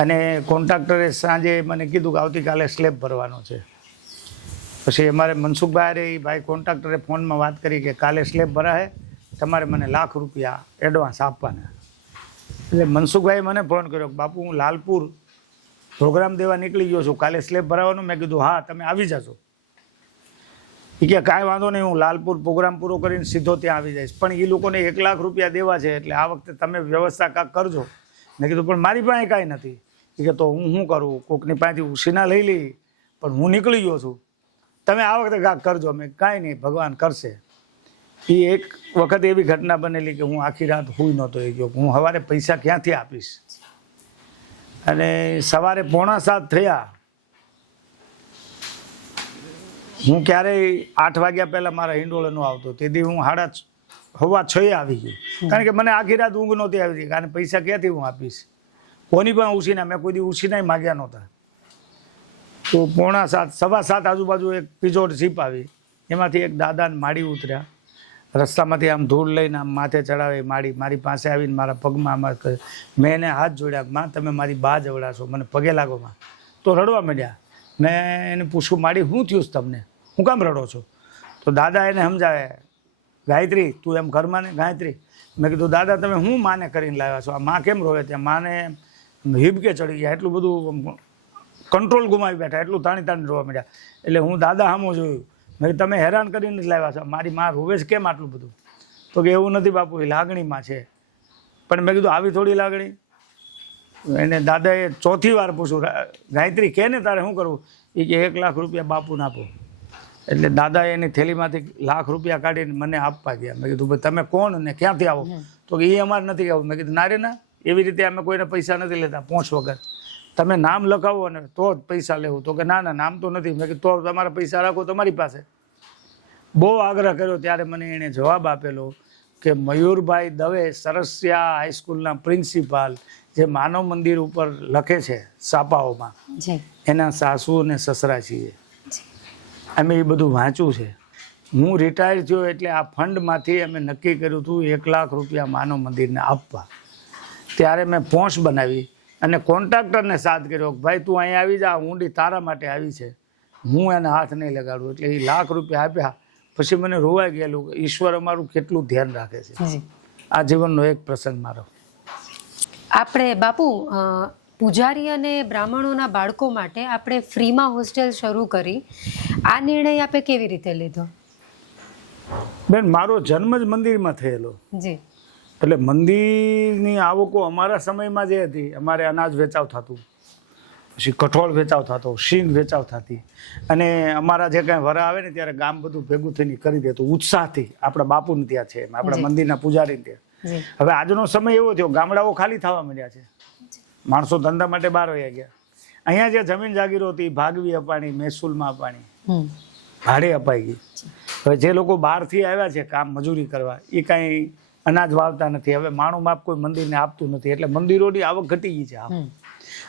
અને કોન્ટ્રાક્ટરે સાંજે મને કીધું કે આવતીકાલે સ્લેબ ભરવાનો છે. પછી અમારે મનસુખભાઈ એ ભાઈ કોન્ટ્રાક્ટરે ફોનમાં વાત કરી કે કાલે સ્લેબ ભરાય, તમારે મને ₹1,00,000 એડવાન્સ આપવાના. એટલે મનસુખભાઈએ મને ફોન કર્યો કે બાપુ હું લાલપુર પ્રોગ્રામ દેવા નીકળી ગયો છું, કાલે સ્લેબ ભરાવાનો. મેં કીધું હા તમે આવી જશો. એ કે કાંઈ વાંધો નહીં, હું લાલપુર પ્રોગ્રામ પૂરો કરીને સીધો ત્યાં આવી જઈશ, પણ એ લોકોને ₹1,00,000 દેવા છે, એટલે આ વખતે તમે વ્યવસ્થા કાંઈક કરજો. મેં કીધું પણ મારી પાસે કાંઈ નથી. એ કે તો હું શું કરું, કોકની પાસેથી ઉછીના લઈ લઈ, પણ હું નીકળી ગયો છું, તમે આ વખતે કાંઈક કરજો. મેં કાંઈ નહીં, ભગવાન કરશે. એ એક વખત એવી ઘટના બનેલી કે હું આખી રાત સૂઈ નહોતો એ ગયો, હું સવારે પૈસા ક્યાંથી આપીશ. અને સવારે 6:45 થયા. હું ક્યારેય 8 વાગ્યા પહેલાં મારા હિંડોળે ન આવતો, તેથી હું 6:15 આવી ગયો, કારણ કે મને આખી રાત ઊંઘ નહોતી આવી, કારણ પૈસા ક્યાંથી હું આપીશ, કોની પણ ઉછીના, મેં કોઈ દી ઉછીના માગ્યા નહોતા. તો 6:45 7:15 આજુબાજુ એક પીજોડ જીપ આવી, એમાંથી એક દાદાને માડી ઉતર્યા, રસ્તામાંથી આમ ધૂળ લઈને આમ માથે ચડાવી માડી મારી પાસે આવીને મારા પગમાં આમાં કરે. મેં એને હાથ જોડ્યા, માં તમે મારી બા જવડાશો, મને પગે લાગો માં. તો રડવા માંડ્યા. મેં એને પૂછ્યું માડી શું થયું છે તમને, હું કામ રડો છો? તો દાદા એને સમજાવે, ગાયત્રી તું એમ ઘરમાં ને ગાયત્રી. મેં કીધું દાદા તમે હું માને કરીને લાવ્યા છો, આ માં કેમ રોવે? ત્યાં માને હિબકે ચડી ગયા, એટલું બધું કંટ્રોલ ગુમાવી બેઠા, એટલું તાણી તાણી રોવા માંડ્યા. એટલે હું દાદા સામું જોયું, મેં તમે હેરાન કરીને જ લાવ્યા છો, મારી માં રોવે છે કેમ આટલું બધું? તો કે એવું નથી બાપુ, એ લાગણીમાં છે. પણ મેં કીધું આવી થોડી લાગણી? એને દાદાએ 4થી વાર પૂછ્યું, ગાયત્રી કે ને તારે શું કરવું? એ કે ₹1,00,000 બાપુને આપો. એટલે દાદાએ એની થેલીમાંથી ₹1,00,000 કાઢીને મને આપવા ગયા. મેં કીધું ભાઈ તમે કોણ ને ક્યાંથી આવો? તો કે એ અમારે નથી આવું. મેં કીધું ના રે ના, એવી રીતે અમે કોઈને પૈસા નથી લેતા પહોંચ વગર, તમે નામ લખાવો ને તો જ પૈસા લેવું. તો કે ના ના નામ તો નથી. મેં કીધું તો તમારા પૈસા રાખો તમારી પાસે. બહુ આગ્રહ કર્યો ત્યારે મને એણે જવાબ આપેલો કે મયુરભાઈ દવે સરસિયા હાઈસ્કૂલના પ્રિન્સિપાલ, જે માનવ મંદિર ઉપર લખે છે છાપાઓમાં, એના સાસુ અને સસરા છીએ. અમે એ બધું વાંચ્યું છે. હું રિટાયર થયો એટલે આ ફંડમાંથી અમે નક્કી કર્યું હતું ₹1,00,000 માનવ મંદિરને આપવા. ત્યારે મેં પહોંચ બનાવી અને કોન્ટ્રાક્ટરને સાથ કર્યો, ભાઈ તું અહીંયા આવી જા, ઊંડી તારા માટે આવી છે, હું એને હાથ નહીં લગાડું. એટલે એ ₹1,00,000 આપ્યા. પછી મને રોવાઈ ગયેલું કે ઈશ્વર અમારું કેટલું ધ્યાન રાખે છે. આ જીવનનો એક પ્રસંગ મારો. આપણે બાપુ પૂજારી અને બ્રાહ્મણોના બાળકો માટે આપણે ફ્રીમાં હોસ્ટેલ શરૂ કરી, આ નિર્ણય આપે કેવી રીતે લીધો? બેન મારો જન્મ જ મંદિરમાં થયેલો. જી. એટલે મંદિરની આવકો અમારા સમયમાં જે હતી, અમારે અનાજ વેચાવ થતું, પછી કઠોળ વેચાવ થતો, શીંગ વેચાવ થતી, અને અમારા જે કાંઈ વરા આવે ને ત્યારે ગામ બધું ભેગું થઈને કરી દેતું ઉત્સાહથી. આપણા બાપુને ત્યાં છે, આપણા મંદિરના પૂજારીને ત્યાં. હવે આજનો સમય એવો થયો, ગામડાઓ ખાલી થવા માંડ્યા છે, માણસો ધંધા માટે બહાર વયા ગયા. અહીંયા જે જમીન જાગીરો હતી ભાગવી અપાણી, મહેસૂલમાં અપાણી, ભાડે અપાઈ ગઈ. હવે જે લોકો બહારથી આવ્યા છે કામ મજૂરી કરવા, એ કાંઈ અનાજ વાવતા નથી. હવે માણું માપ કોઈ મંદિરને આપતું નથી, એટલે મંદિરોની આવક ઘટી ગઈ છે.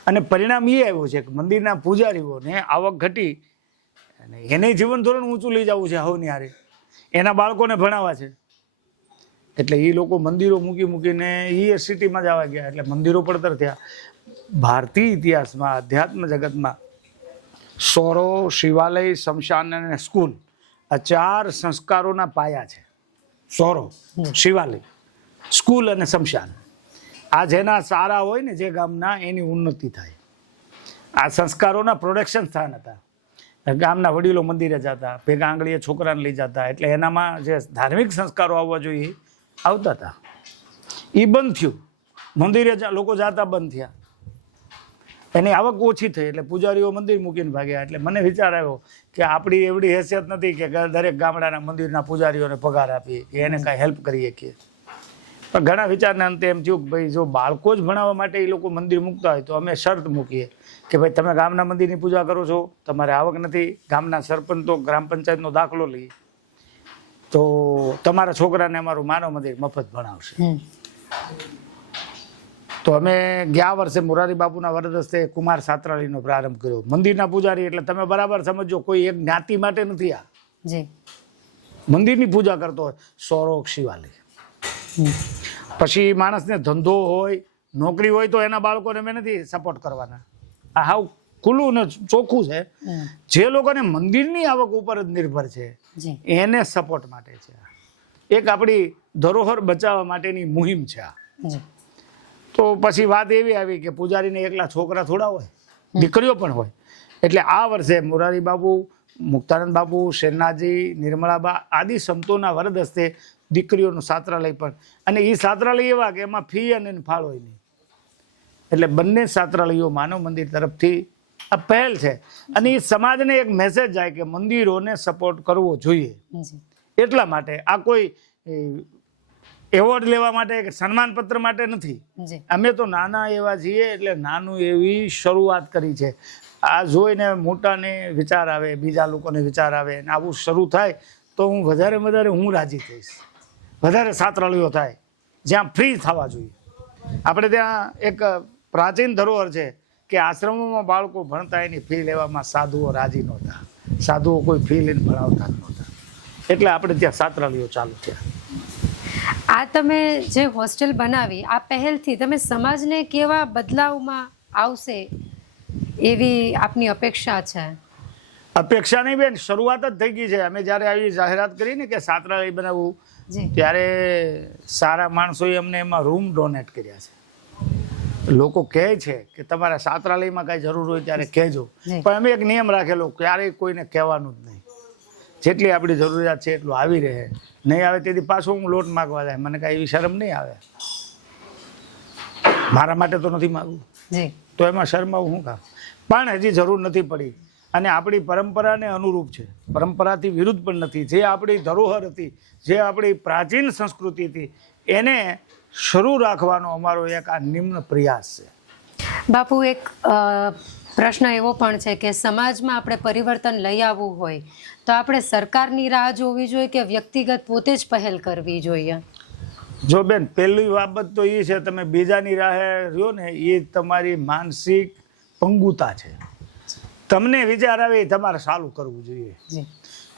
અને પરિણામ એ આવ્યું છે કે મંદિરના પૂજારીઓને આવક ઘટી, અને એને જીવન ધોરણ ઊંચું લઈ જવું છે હવની હારે, એના બાળકોને ભણાવવા છે. એટલે એ લોકો મંદિરો મૂકી મૂકીને એ સિટીમાં જવા ગયા, એટલે મંદિરો પડતર થયા. ભારતીય ઇતિહાસમાં અધ્યાત્મ જગતમાં સોરો, શિવાલય, શમશાન અને સ્કૂલ, આ 4 સંસ્કારોના પાયા છે. સોરો, શિવાલય, સ્કૂલ અને શમશાન. આ જેના સારા હોય ને જે ગામના, એની ઉન્નતિ થાય. આ સંસ્કારોના પ્રોડક્શન સ્થાન હતા. ગામના વડીલો મંદિરે જતા, ભેગા આંગળીએ છોકરાને લઈ જતા, એટલે એનામાં જે ધાર્મિક સંસ્કારો આવવા જોઈએ આવતા હતા. એ બંધ થયું, મંદિરે લોકો જાતા બંધ થયા, એની આવક ઓછી થઈ, એટલે પૂજારીઓ મંદિર મૂકીને ભાગ્યા. એટલે મને વિચાર આવ્યો કે આપણી એવડી હેસિયત નથી કે દરેક ગામડાના મંદિરના પૂજારીઓને પગાર આપીએ, એને કાંઈ હેલ્પ કરીએ કે. પણ ઘણા વિચારના અંતે એમ થયું કે ભાઈ જો બાળકો જ ભણાવવા માટે એ લોકો મંદિર મૂકતા હોય તો અમે શરત મૂકીએ કે ભાઈ તમે ગામના મંદિરની પૂજા કરો છો, તમારે આવક નથી, ગામના સરપંચ તો ગ્રામ પંચાયતનો દાખલો લઈએ તો તમારા છોકરાને અમારું માનવ મંદિર મફત ભણાવશે. તો અમે ગયા વર્ષે મોરારી બાપુના વરદ હસ્તે કુમાર સાત્રાળીનો પ્રારંભ કર્યો. મંદિરના પૂજારી એટલે તમે બરાબર સમજો, કોઈ એક જ્ઞાતિ માટે નથી. આ મંદિરની પૂજા કરતો હોય, સોરો, શિવાલય. પછી માણસને ધંધો હોય, નોકરી હોય તો એના બાળકોને મેં નથી સપોર્ટ કરવાના. આ હાવ ખુલ્લું ને ચોખ્ખું છે. જે લોકોને મંદિરની આવક ઉપર જ નિર્ભર છે જી એને સપોર્ટ માટે છે. એક આપણી ધરોહર બચાવવા માટેની મુહિમ છે આ. જી તો પછી વાત એવી આવી કે પૂજારીને એકલા છોકરા થોડા હોય, દીકરીઓ પણ હોય. એટલે આ વર્ષે મોરારી બાપુ, મુક્તાનંદ બાપુ, શેરનાથજી, નિર્મળાબા આદિ સંતોના વરદ હસ્તે દીકરીઓનું છાત્રાલય પણ, અને એ છાત્રાલય એવા કે એમાં ફી અને ફાળ હોય નહીં. એટલે બંને છાત્રાલયો માનવ મંદિર તરફથી આ પહેલ છે. અને એ સમાજને એક મેસેજ જાય કે મંદિરોને સપોર્ટ કરવો જોઈએ. જી એટલા માટે આ કોઈ એવોર્ડ લેવા માટે કે સન્માનપત્ર માટે નથી. જી અમે તો નાના એવા છીએ એટલે નાનું એવી શરૂઆત કરી છે. આ જોઈને મોટાને વિચાર આવે, બીજા લોકોને વિચાર આવે, અને આવું શરૂ થાય તો હું વધારે હું રાજી થઈશ. વધારે છાત્રાલયો થાય જ્યાં ફ્રી થવા જોઈએ. આપણે ત્યાં એક પ્રાચીન ધરોહર છે કે આશ્રમોમાં બાળકો ભણતા એની ફી લેવામાં સાધુઓ રાજી નહોતા. સાધુઓ કોઈ ફી લઈને ભણાવતા જ નહોતા. એટલે આપણે ત્યાં છાત્રાલયો ચાલુ થયા. આ તમે જે હોસ્ટેલ બનાવી, આ પહેલથી તમે સમાજને કેવા બદલાવમાં આવશે એવી આપની અપેક્ષા છે? અપેક્ષા નહીં બેન, શરૂઆત જ થઈ ગઈ છે. અમે જ્યારે આવી જાહેરાત કરી ને કે છાત્રાલય બનાવવું, જી ત્યારે સારા માણસોએ અમને એમાં રૂમ ડોનેટ કર્યા છે. લોકો કહે છે કે તમારા છાત્રાલયમાં કાંઈ જરૂર હોય ત્યારે કહેજો, જી. પણ અમે એક નિયમ રાખેલો, ક્યારેય કોઈને કહેવાનું જ નહીં. જેટલી આપણી જરૂરિયાત છે એટલું આવી રહે. નહીં આવે તેથી પાછું હું લોટ માગવા જાય, મને કાંઈ એવી શરમ નહીં આવે. મારા માટે તો નથી માગવું, જી તો એમાં શરમાવું શું કામ? પણ હજી જરૂર નથી પડી. અને આપણી પરંપરાને અનુરૂપ છે, પરંપરાથી વિરુદ્ધ પણ નથી. જે આપણી ધરોહર હતી, જે આપણી પ્રાચીન સંસ્કૃતિ હતી, એને શરૂ રાખવાનો અમારો એક આ નિમ્ન પ્રયાસ છે. બાપુ, એક પ્રશ્ન એવો પણ છે કે સમાજમાં આપણે પરિવર્તન લઈ આવવું હોય તો આપણે સરકારની રાહ જોવી જોઈએ કે વ્યક્તિગત પોતે જ પહેલ કરવી જોઈએ? જો બેન, પહેલી બાબત તો એ છે, તમે બીજાની રાહે રહ્યો ને એ તમારી માનસિક પંગુતા છે. તમને વિચાર આવે એ તમારે ચાલુ કરવું જોઈએ. જી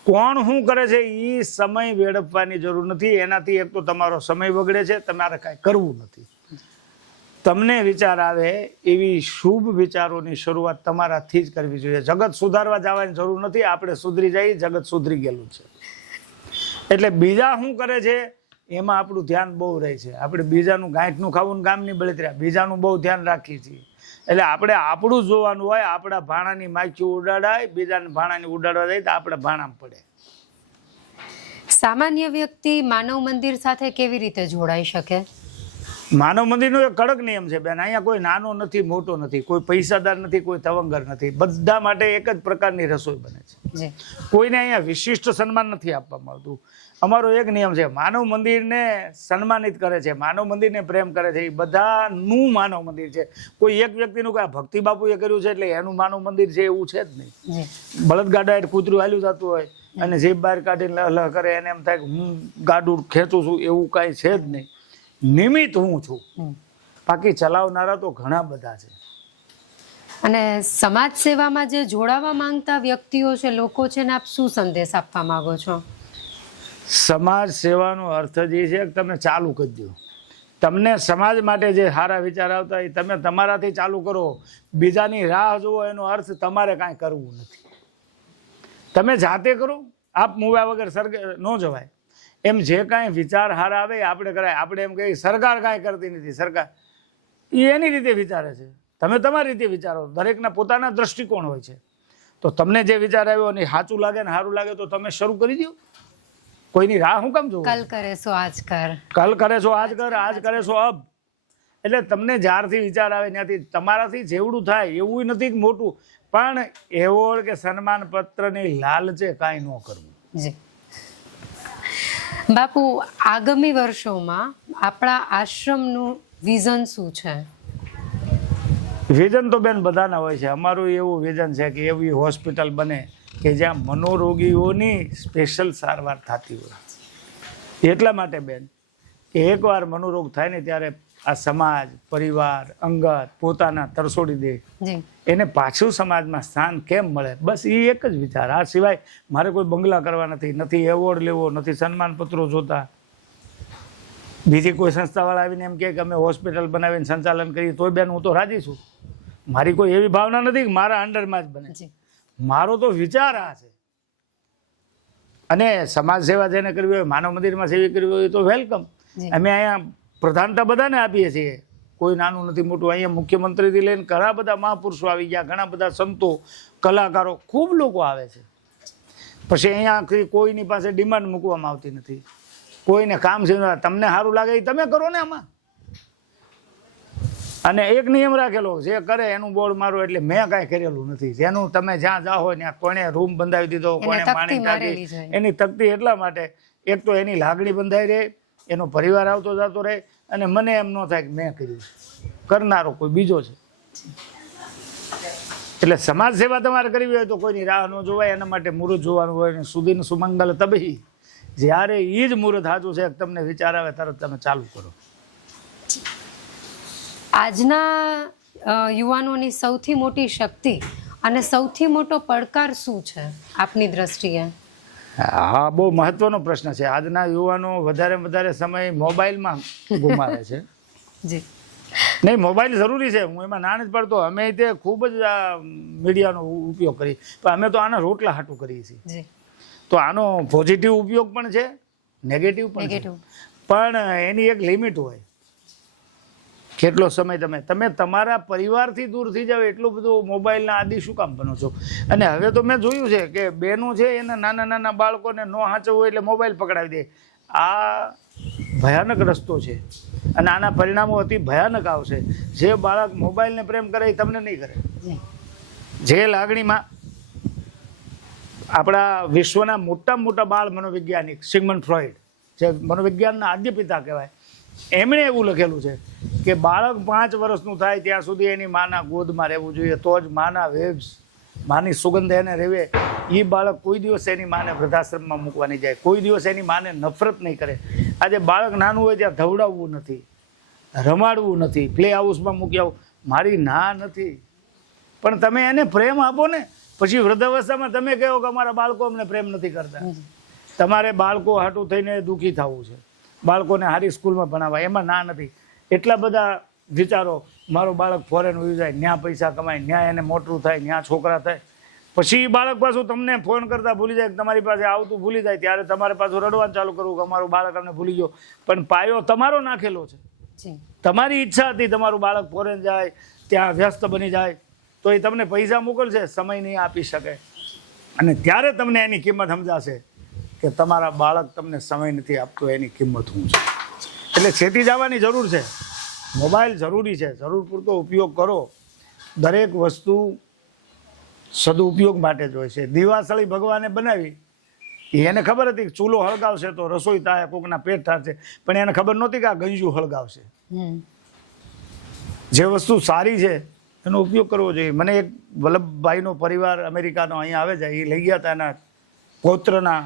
કોણ શું કરે છે એ સમય વેડફવાની જરૂર નથી. એનાથી એક તો તમારો સમય બગડે છે, તમારે કાંઈ કરવું નથી. તમને વિચાર આવે એવી શુભ વિચારોની શરૂઆત તમારાથી જ કરવી જોઈએ. જગત સુધારવા જવાની જરૂર નથી. આપણે સુધરી જઈએ, જગત સુધરી ગયેલું છે. એટલે બીજા શું કરે છે એમાં આપણું ધ્યાન બહુ રહે છે. આપણે બીજાનું ગાંઠનું ખાવું ને ગામની બળતરા, બીજાનું બહુ ધ્યાન રાખીએ છીએ. એટલે આપણે આપણું જોવાનું હોય. આપણા ભાણાની માખી ઉડાડાય, બીજાને ભાણાની ઉડાડવા જાય તો આપણે ભાણામાં પડે. સામાન્ય વ્યક્તિ માનવ મંદિર સાથે કેવી રીતે જોડાઈ શકે? માનવ મંદિરનો એક કડક નિયમ છે બેન. અહીંયા કોઈ નાનો નથી, મોટો નથી, કોઈ પૈસાદાર નથી, કોઈ તવંગર નથી. બધા માટે એક જ પ્રકારની રસોઈ બને છે. જી કોઈને અહીંયા વિશિષ્ટ સન્માન નથી આપવામાં આવતું. અમારો એક નિયમ છે, માનવ મંદિરને સન્માનિત કરે છે, માનવ મંદિરને પ્રેમ કરે છે, એ બધાનું માનવ મંદિર છે. કોઈ એક વ્યક્તિનું કોઈ ભક્તિ બાપુએ કર્યું છે એટલે એનું માનવ મંદિર છે એવું છે જ નહીં. જી બળદગાડા એટલે કૂતરું હાલ્યું જતું હોય અને જીભ બહાર કાઢીને લહ કરે, એને એમ થાય કે હું ગાડું ખેંચું છું, એવું કાંઈ છે જ નહીં. નિમિત્ત હું છું, બાકી ચલાવનારા તો ઘણા બધા છે. અને સમાજ સેવામાં જે જોડાવા માંગતા વ્યક્તિઓ છે, લોકો છે, ને આપ શું સંદેશ આપવા માંગો છો? સમાજ સેવાનો અર્થ જ એ છે કે તમે ચાલુ કરી દો. તમને સમાજ માટે જે સારા વિચાર આવતા હોય તમે તમારાથી ચાલુ કરો. બીજાની રાહ જુઓ એનો અર્થ તમારે કાંઈ કરવું નથી. તમે જાતે કરો. આપ મૂવ્યા વગર ન જવાય. એમ જે કાંઈ વિચાર સારા આવે આપણે કરાય. આપણે એમ કહીએ સરકાર કાંઈ કરતી નથી, સરકાર એ એની રીતે વિચારે છે, તમે તમારી રીતે વિચારો. દરેકના પોતાના દ્રષ્ટિકોણ હોય છે. તો તમને જે વિચાર આવ્યો અને સાચું લાગે ને સારું લાગે તો તમે શરૂ કરી દો. કોઈની રાહ હું કેમ જોઉં? કલ કરે સો આજ કર, કલ કરે છો આજ કર, આજ કરે છો અબ. એટલે તમને જ્યારથી વિચાર આવે ત્યાંથી તમારાથી જેવડું થાય એવું નથી કે મોટું, પણ એવોર્ડ કે સન્માન પત્રની લાલચે કાંઈ ન કરવું. જી બાપુ, આગામી વર્ષોમાં આપણા આશ્રમનું વિઝન શું છે? વિઝન તો બેન બધાના હોય છે. અમારું એવું વિઝન છે કે એવી હોસ્પિટલ બને કે જ્યાં મનોરોગીઓની સ્પેશિયલ સારવાર થતી હોય. એટલા માટે બેન કે એકવાર મનોરોગ થાય ને ત્યારે આ સમાજ, પરિવાર, અંગત પોતાના તરસોડી દે, જી એને પાછું સમાજમાં સ્થાન કેમ મળે, બસ એ એક જ વિચાર. આ સિવાય મારે કોઈ બંગલા કરવા નથી, નથી એવોર્ડ લેવો, નથી સન્માનપત્રો જોતા. બીજી કોઈ સંસ્થાવાળા આવીને એમ કે અમે હોસ્પિટલ બનાવીને સંચાલન કરીએ તોય બેન હું તો રાજી છું. મારી કોઈ એવી ભાવના નથી કે મારા અંડરમાં જ બને. જી મારો તો વિચાર આ છે. અને સમાજ સેવા જેને કરવી હોય, માનવ મંદિરમાં સેવા કરવી હોય તો વેલકમ. જી. અમે અહીંયા પ્રધાનતા બધાને આપીએ છીએ, કોઈ નાનું નથી મોટું. અહીંયા મુખ્યમંત્રીથી લઈને ઘણા બધા મહાપુરુષો આવી ગયા, ઘણા બધા સંતો, કલાકારો, ખૂબ લોકો આવે છે. પછી અહીંયા કોઈની પાસે ડિમાન્ડ મૂકવામાં આવતી નથી. કોઈને કામ છે, તમને સારું લાગે એ તમે કરો ને આમાં. અને એક નિયમ રાખેલો, જે કરે એનું બોર્ડ મારો, એટલે મેં કાંઈ કરેલું નથી. જેનું તમે જ્યાં જાઓ ત્યાં કોણે રૂમ બંધાવી દીધો, કોણે પાણી ટાંકી, એની તકતી એટલા માટે એક તો એની લાગણી બંધાઈ રહે, એનો પરિવાર આવતો જતો રહે, અને મને એમ ન થાય કે મેં કર્યું, કરનારો કોઈ બીજો છે. એટલે સમાજ સેવા તમારે કરવી હોય તો કોઈની રાહ ન જોવાય, એના માટે મુહૂર્ત જોવાનું હોય. સુધીન સુમંગલ તબહી, જ્યારે એ જ મુહૂર્ત સાચું છે તમને વિચાર આવે તરત તમે ચાલુ કરો. આજના યુવાનોની સૌથી મોટી શક્તિ અને સૌથી મોટો પડકાર શું છે આપની દ્રષ્ટિએ? હા, બહુ મહત્વનો પ્રશ્ન છે. આજના યુવાનો વધારે સમય મોબાઈલમાં ગુમાવે છે. જી નહીં, મોબાઈલ જરૂરી છે, હું એમાં ના નથી પડતો. અમે તે ખૂબ જ આ મીડિયાનો ઉપયોગ કરી, પણ અમે તો આના રોટલા હાટું કરીએ છીએ. જી તો આનો પોઝિટિવ ઉપયોગ પણ છે, નેગેટિવ પણ છે, પણ એની એક લિમિટ હોય. કેટલો સમય તમે તમારા પરિવારથી દૂર થઈ જાવ એટલું બધું મોબાઈલના આદિ શું કામ બનો છો? અને હવે તો મેં જોયું છે કે બહેનો છે એના નાના બાળકોને ન હાંચવું એટલે મોબાઈલ પકડાવી દે. આ ભયાનક રસ્તો છે અને આના પરિણામો અતિ ભયાનક આવશે. જે બાળક મોબાઈલને પ્રેમ કરે એ તમને નહીં કરે. જે લાગણીમાં આપણા વિશ્વના મોટામાં મોટા બાળ મનોવૈજ્ઞાનિક સિગમન્ડ ફ્રોઈડ, જે મનોવિજ્ઞાનના આદ્ય પિતા કહેવાય, એમણે એવું લખેલું છે કે બાળક 5 વર્ષનું થાય ત્યાં સુધી એની માના ગોદમાં રહેવું જોઈએ, તો જ માના વેબ્સ, માની સુગંધ એને રહેવે. એ બાળક કોઈ દિવસ એની માને વૃદ્ધાશ્રમમાં મૂકવાની જાય, કોઈ દિવસ એની માને નફરત નહીં કરે. આજે બાળક નાનું હોય ત્યાં ધવડાવવું નથી, રમાડવું નથી, પ્લે હાઉસમાં મૂકી આવું, મારી ના નથી. પણ તમે એને પ્રેમ આપો ને, પછી વૃદ્ધાવસ્થામાં તમે કહો કે અમારા બાળકો અમને પ્રેમ નથી કરતા. તમારે બાળકો હાટું થઈને દુઃખી થવું છે, બાળકોને સારી સ્કૂલમાં ભણાવવા, એમાં ના નથી. એટલા બધા વિચારો, મારો બાળક ફોરેન વયું જાય, ન્યા પૈસા કમાય, ન્યા એને મોટું થાય, ન્યા છોકરા થાય. પછી બાળક પાછું તમને ફોન કરતા ભૂલી જાય, તમારી પાસે આવતું ભૂલી જાય, ત્યારે તમારે પાછું રડવાનું ચાલુ કરવું કે અમારું બાળક અમને ભૂલી ગયો. પણ પાયો તમારો નાખેલો છે, તમારી ઈચ્છા હતી તમારું બાળક ફોરેન જાય, ત્યાં વ્યસ્ત બની જાય, તો એ તમને પૈસા મોકલશે, સમય નહીં આપી શકે. અને ત્યારે તમને એની કિંમત સમજાશે કે તમારા બાળક તમને સમય નથી આપતો, એની કિંમત શું છે. એટલે છેતી જવાની જરૂર છે. મોબાઈલ જરૂરી છે, જરૂર પૂરતો ઉપયોગ કરો. દરેક વસ્તુ સદુપયોગ માટે જ હોય છે. દિવાસળી ભગવાને બનાવી, એને ખબર હતી કે ચૂલો હળગાવશે તો રસોઈ થાય, કોકના પેટ થશે, પણ એને ખબર નહોતી કે આ ગંજુ હળગાવશે. જે વસ્તુ સારી છે એનો ઉપયોગ કરવો જોઈએ. મને એક વલ્લભભાઈનો પરિવાર અમેરિકાનો અહીંયા આવે છે, એ લઈ ગયા હતા એના પૌત્રના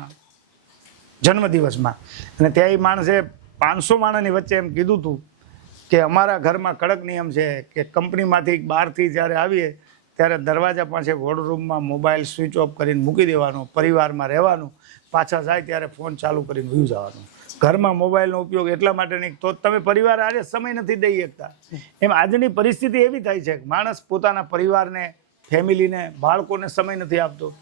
જન્મદિવસમાં, અને ત્યાં એ માણસે 500 માણસની વચ્ચે એમ કીધું હતું કે અમારા ઘરમાં કડક નિયમ છે કે કંપનીમાંથી બહારથી જ્યારે આવીએ ત્યારે દરવાજા પાસે વોર્ડરૂમમાં મોબાઈલ સ્વિચ ઓફ કરીને મૂકી દેવાનો, પરિવારમાં રહેવાનું, પાછા જાય ત્યારે ફોન ચાલુ કરીને વયું જવાનું. ઘરમાં મોબાઈલનો ઉપયોગ એટલા માટે નહીં, તો તમે પરિવાર આજે સમય નથી દઈ શકતા. એમ આજની પરિસ્થિતિ એવી થાય છે કે માણસ પોતાના પરિવારને, ફેમિલીને, બાળકોને સમય નથી આપતો.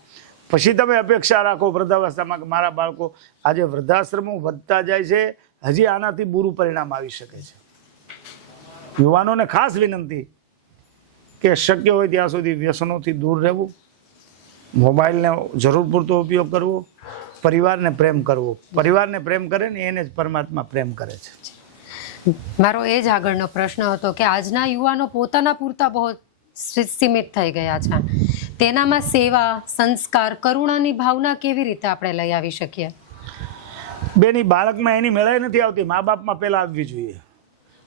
પછી તમે અપેક્ષા રાખો વૃદ્ધાવસ્થામાં કે મારા બાળકો, આજે વૃદ્ધાશ્રમો વધતા જાય છે, હજી આનાથી બુરું પરિણામ આવી શકે છે. યુવાનોને ખાસ વિનંતી કે શક્ય હોય ત્યાં સુધી વ્યસનોથી દૂર રહેવું, મોબાઈલને જરૂર પૂરતો ઉપયોગ કરવો, પરિવારને પ્રેમ કરવો. પરિવારને પ્રેમ કરે ને એને જ પરમાત્મા પ્રેમ કરે છે. મારો એ જ આગળનો પ્રશ્ન હતો કે આજના યુવાનો પોતાના પૂરતા બહુ સીમિત થઈ ગયા છે. તેનામાં સેવા, સંસ્કાર, કરુણાની ભાવના કેવી રીતે આપણે લઈ આવી શકીએ? બેની બાળકમાં એની મેળાઈ નથી આવતી, મા બાપમાં પહેલાં આવવી જોઈએ.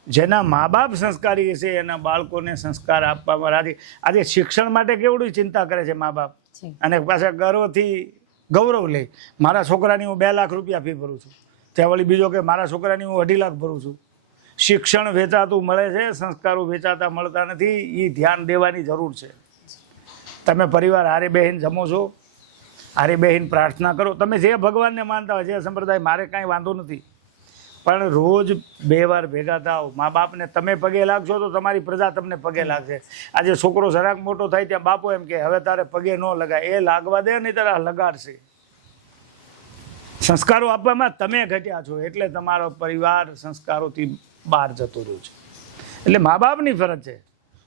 જેના મા બાપ સંસ્કારી છે એના બાળકોને સંસ્કાર આપવામાં રાજી. આજે શિક્ષણ માટે કેવડી ચિંતા કરે છે મા બાપ, અને પાછા ગર્વથી ગૌરવ લે, મારા છોકરાની હું 2 લાખ રૂપિયા ફી ભરું છું, ત્યાં વળી બીજો કે મારા છોકરાની હું 2.5 લાખ ભરું છું. શિક્ષણ વેચાતું મળે છે, સંસ્કારો વેચાતા મળતા નથી. એ ધ્યાન દેવાની જરૂર છે. તમે પરિવાર હારે બહેન જમો છો, હારે બહેન પ્રાર્થના કરો. તમે જે ભગવાનને માનતા હોય, જે સંપ્રદાય, મારે કાંઈ વાંધો નથી, પણ રોજ 2 વાર ભેગા થાવ. મા બાપને તમે પગે લાગશો તો તમારી પ્રજા તમને પગે લાગશે. આજે છોકરો જરાક મોટો થાય ત્યાં બાપો એમ કે હવે તારે પગે ન લગાય, એ લાગવા દે નહીં તારા લગાડશે. સંસ્કારો આપવામાં તમે ઘટ્યા છો એટલે તમારો પરિવાર સંસ્કારોથી બહાર જતો રહ્યો છે. એટલે મા બાપની ફરજ છે.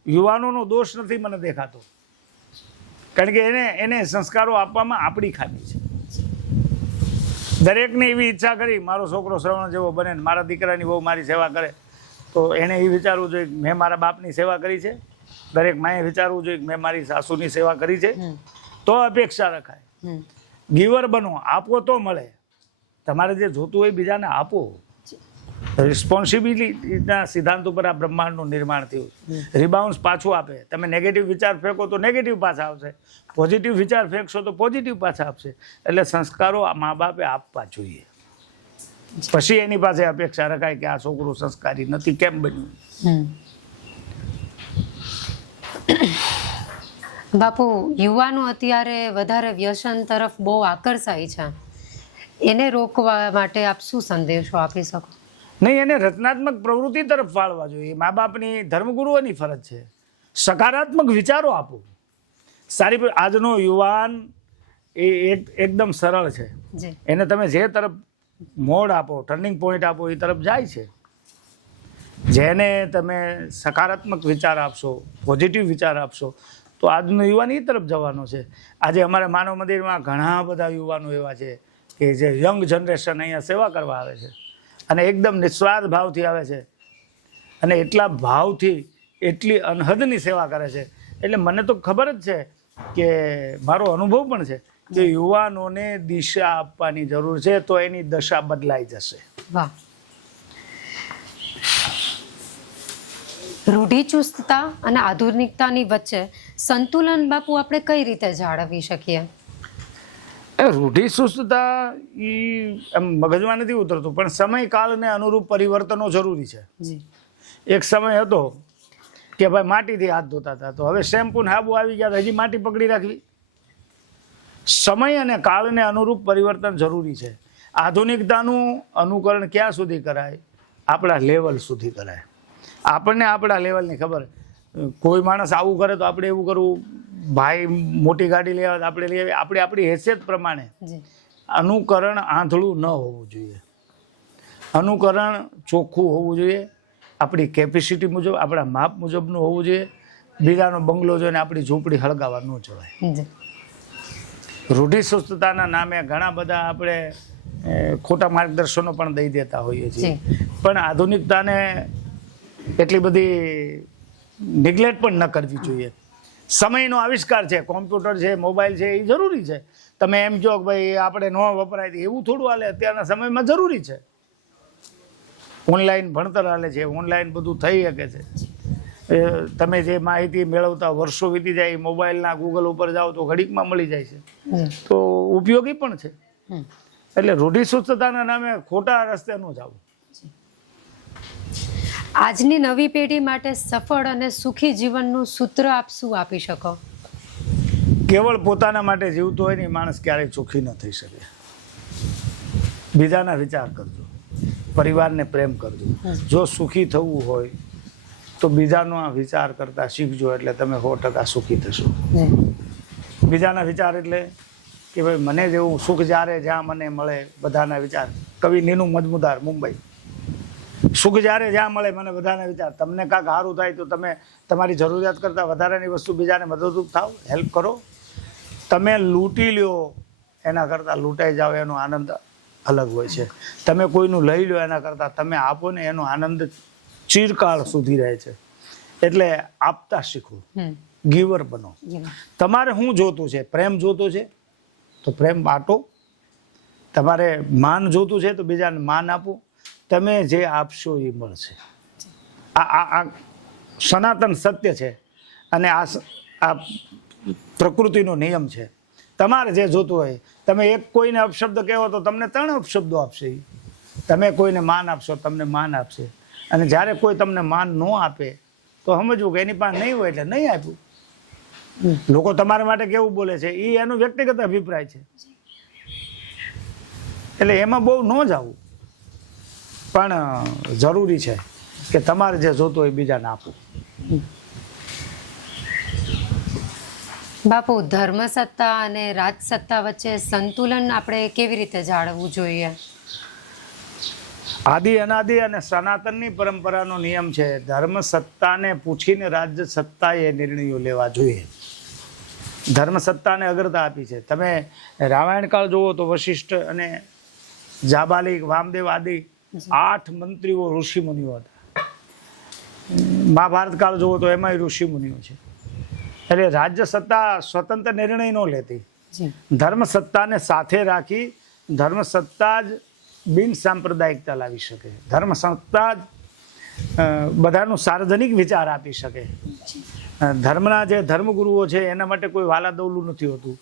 યુવાનોનો દોષ નથી મને દેખાતો, કારણ કે એને સંસ્કારો આપવામાં આપણી ખામી છે. દરેકને એવી ઈચ્છા કરી મારો છોકરો શ્રવણ જેવો બને ને મારા દીકરાની બહુ મારી સેવા કરે, તો એને એ વિચારવું જોઈએ કે મેં મારા બાપની સેવા કરી છે. દરેક માએ વિચારવું જોઈએ કે મેં મારી સાસુની સેવા કરી છે. તો અપેક્ષા રખાય. ગીવર બનો, આપો તો મળે. તમારે જે જોતું હોય બીજાને આપો. રિસ્પોન્સિબિલિટીના સિદ્ધાંત ઉપર આ બ્રહ્માંડનું નિર્માણ થયું. રિબાઉન્સ પાછું આપે. તમે નેગેટિવ વિચાર ફેંકો તો નેગેટિવ પાછા આવશે, પોઝિટિવ વિચાર ફેંકશો તો પોઝિટિવ પાછા આપશે. એટલે સંસ્કારો મા બાપે આપવા જોઈએ. પછી એની પાસે અપેક્ષા રખાય કે આ છોકરું સંસ્કારી નથી, કેમ બન્યું. બાપુ, યુવાનો અત્યારે વધારે વ્યસન તરફ બહુ આકર્ષાય છે, એને રોકવા માટે આપ શું સંદેશો આપી શકો? નહીં, એને રચનાત્મક પ્રવૃત્તિ તરફ વાળવા જોઈએ. મા બાપની, ધર્મગુરુઓની ફરજ છે. સકારાત્મક વિચારો આપો. સારી આજનો યુવાન એ એકદમ સરળ છે. એને તમે જે તરફ મોડ આપો, ટર્નિંગ પોઈન્ટ આપો, એ તરફ જાય છે. જેને તમે સકારાત્મક વિચાર આપશો, પોઝિટિવ વિચાર આપશો, તો આજનો યુવાન એ તરફ જવાનો છે. આજે અમારે માનવ મંદિરમાં ઘણા બધા યુવાનો એવા છે કે જે યંગ જનરેશન અહીંયા સેવા કરવા આવે છે અને એકદમ નિસ્વાર્થ ભાવથી આવે છે અને એટલા ભાવથી એટલી અનહદની સેવા કરે છે. એટલે મને તો ખબર જ છે કે મારો અનુભવ પણ છે કે યુવાનોને દિશા આપવાની જરૂર છે, તો એની દશા બદલાઈ જશે. વાહ. રૂઢિચુસ્તતા અને આધુનિકતાની વચ્ચે સંતુલન બાપુ આપણે કઈ રીતે જાળવી શકીએ? રૂઢિચુસ્તતા એ મગજમાં નથી ઉતરતું, પણ સમય કાળને અનુરૂપ પરિવર્તનો જરૂરી છે. એક સમય હતો કે ભાઈ માટીથી હાથ ધોતા હતા, તો હવે શેમ્પૂ ને સાબુ આવી ગયા, હજી માટી પકડી રાખવી. સમય અને કાળને અનુરૂપ પરિવર્તન જરૂરી છે. આધુનિકતાનું અનુકરણ ક્યાં સુધી કરાય? આપણા લેવલ સુધી કરાય. આપણને આપણા લેવલની ખબર. કોઈ માણસ આવું કરે તો આપણે એવું કરવું, ભાઈ મોટી ગાડી લેવા આપણે લઈ આવી. આપણે આપણી હેસિયત પ્રમાણે. અનુકરણ આંધળું ન હોવું જોઈએ. અનુકરણ ચોખ્ખું હોવું જોઈએ. આપણી કેપેસિટી મુજબ, આપણા માપ મુજબનું હોવું જોઈએ. બીજાનો બંગલો જોઈને આપણી ઝૂંપડી હળગાવવા ન જવાય. રૂઢિચુસ્તતાના નામે ઘણા બધા આપણે ખોટા માર્ગદર્શનો પણ દઈ દેતા હોઈએ છીએ. પણ આધુનિકતાને એટલી બધી નિગ્લેક્ટ પણ ન કરવી જોઈએ. સમયનો આવિષ્કાર છે, કોમ્પ્યુટર છે, મોબાઈલ છે, એ જરૂરી છે. તમે એમ કહો કે ભાઈ આપણે ન વપરાય, એવું થોડું હાલે. અત્યારના સમયમાં જરૂરી છે. ઓનલાઈન ભણતર હાલે છે, ઓનલાઈન બધું થઈ શકે છે. તમે જે માહિતી મેળવતા વર્ષો વીતી જાય, મોબાઈલના ગૂગલ ઉપર જાઓ તો ઘડીકમાં મળી જાય છે, તો ઉપયોગી પણ છે. એટલે રૂઢિચુસ્તતાના નામે ખોટા રસ્તે ન જવું. આજની નવી પેઢી માટે સફળ અને સુખી જીવનનું સૂત્ર આપ શું આપી શકો? કેવળ પોતાના માટે જીવતો હોય ને માણસ ક્યારેય સુખી ન થઈ શકે. બીજાના વિચાર કરજો, પરિવારને પ્રેમ કરજો. જો સુખી થવું હોય તો બીજાનો આ વિચાર કરતા શીખજો, એટલે તમે 100% સુખી થશો. બીજાના વિચાર એટલે કે ભાઈ મને જેવું સુખ જ્યારે જ્યાં મને મળે, બધાના વિચાર. કવિ નીનુ મજમુદાર, મુંબઈ. સુખ જ્યારે જ્યાં મળે મને બધાના વિચાર. તમને કાંઈક સારું થાય તો તમે તમારી જરૂરિયાત કરતાં વધારાની વસ્તુ બીજાને મદદરૂપ થાવ, હેલ્પ કરો. તમે લૂંટી લ્યો એના કરતાં લૂંટાઈ જાઓ એનો આનંદ અલગ હોય છે. તમે કોઈનું લઈ લો એના કરતાં તમે આપો ને એનો આનંદ ચિરકાળ સુધી રહે છે. એટલે આપતા શીખો, ગીવર બનો. તમારે શું જોતું છે? પ્રેમ જોતું છે તો પ્રેમ બાંટો. તમારે માન જોતું છે તો બીજાને માન આપો. તમે જે આપશો એ મળશે. આ સનાતન સત્ય છે અને આ પ્રકૃતિનો નિયમ છે. તમારે જે જોતું હોય, તમે એક કોઈને અપશબ્દ કહેવો તો તમને 3 અપશબ્દો આપશે. તમે કોઈને માન આપશો, તમને માન આપશે. અને જ્યારે કોઈ તમને માન ન આપે તો સમજવું કે એની પાસે નહીં હોય એટલે નહીં આપ્યું. લોકો તમારા માટે કેવું બોલે છે એ એનો વ્યક્તિગત અભિપ્રાય છે. એટલે એમાં બહુ ન જવું. પણ જરૂરી છે કે તમારે જે જોતું હોય બીજાને આપવું. બાપુ, ધર્મસત્તા અને રાજસત્તા વચ્ચે સંતુલન આપણે કેવી રીતે જાળવવું જોઈએ? આદિ અનાદિ અને સનાતનની પરંપરાનો નિયમ છે, ધર્મ સત્તાને પૂછીને રાજ્ય સત્તાએ નિર્ણયો લેવા જોઈએ. ધર્મ સત્તાને અગ્રતા આપી છે. તમે રામાયણ કાળ જુઓ તો વશિષ્ઠ અને જાબાલિક, વામદેવ આદિ 8 મંત્રીઓ ઋષિમુનિઓ હતા. મહાભારત કાળ જુઓ તો એમાંય ઋષિમુનિઓ છે. એટલે રાજ્ય સત્તા સ્વતંત્ર નિર્ણય ન લેતી, ધર્મ સત્તાને સાથે રાખી ધર્મ સત્તા જ બિન સાંપ્રદાયિકતા લાવી શકે, ધર્મ સત્તા જ બધાનું સાર્વજનિક વિચાર આપી શકે. ધર્મના જે ધર્મગુરુઓ છે એના માટે કોઈ વાલાદવલું નથી હોતું,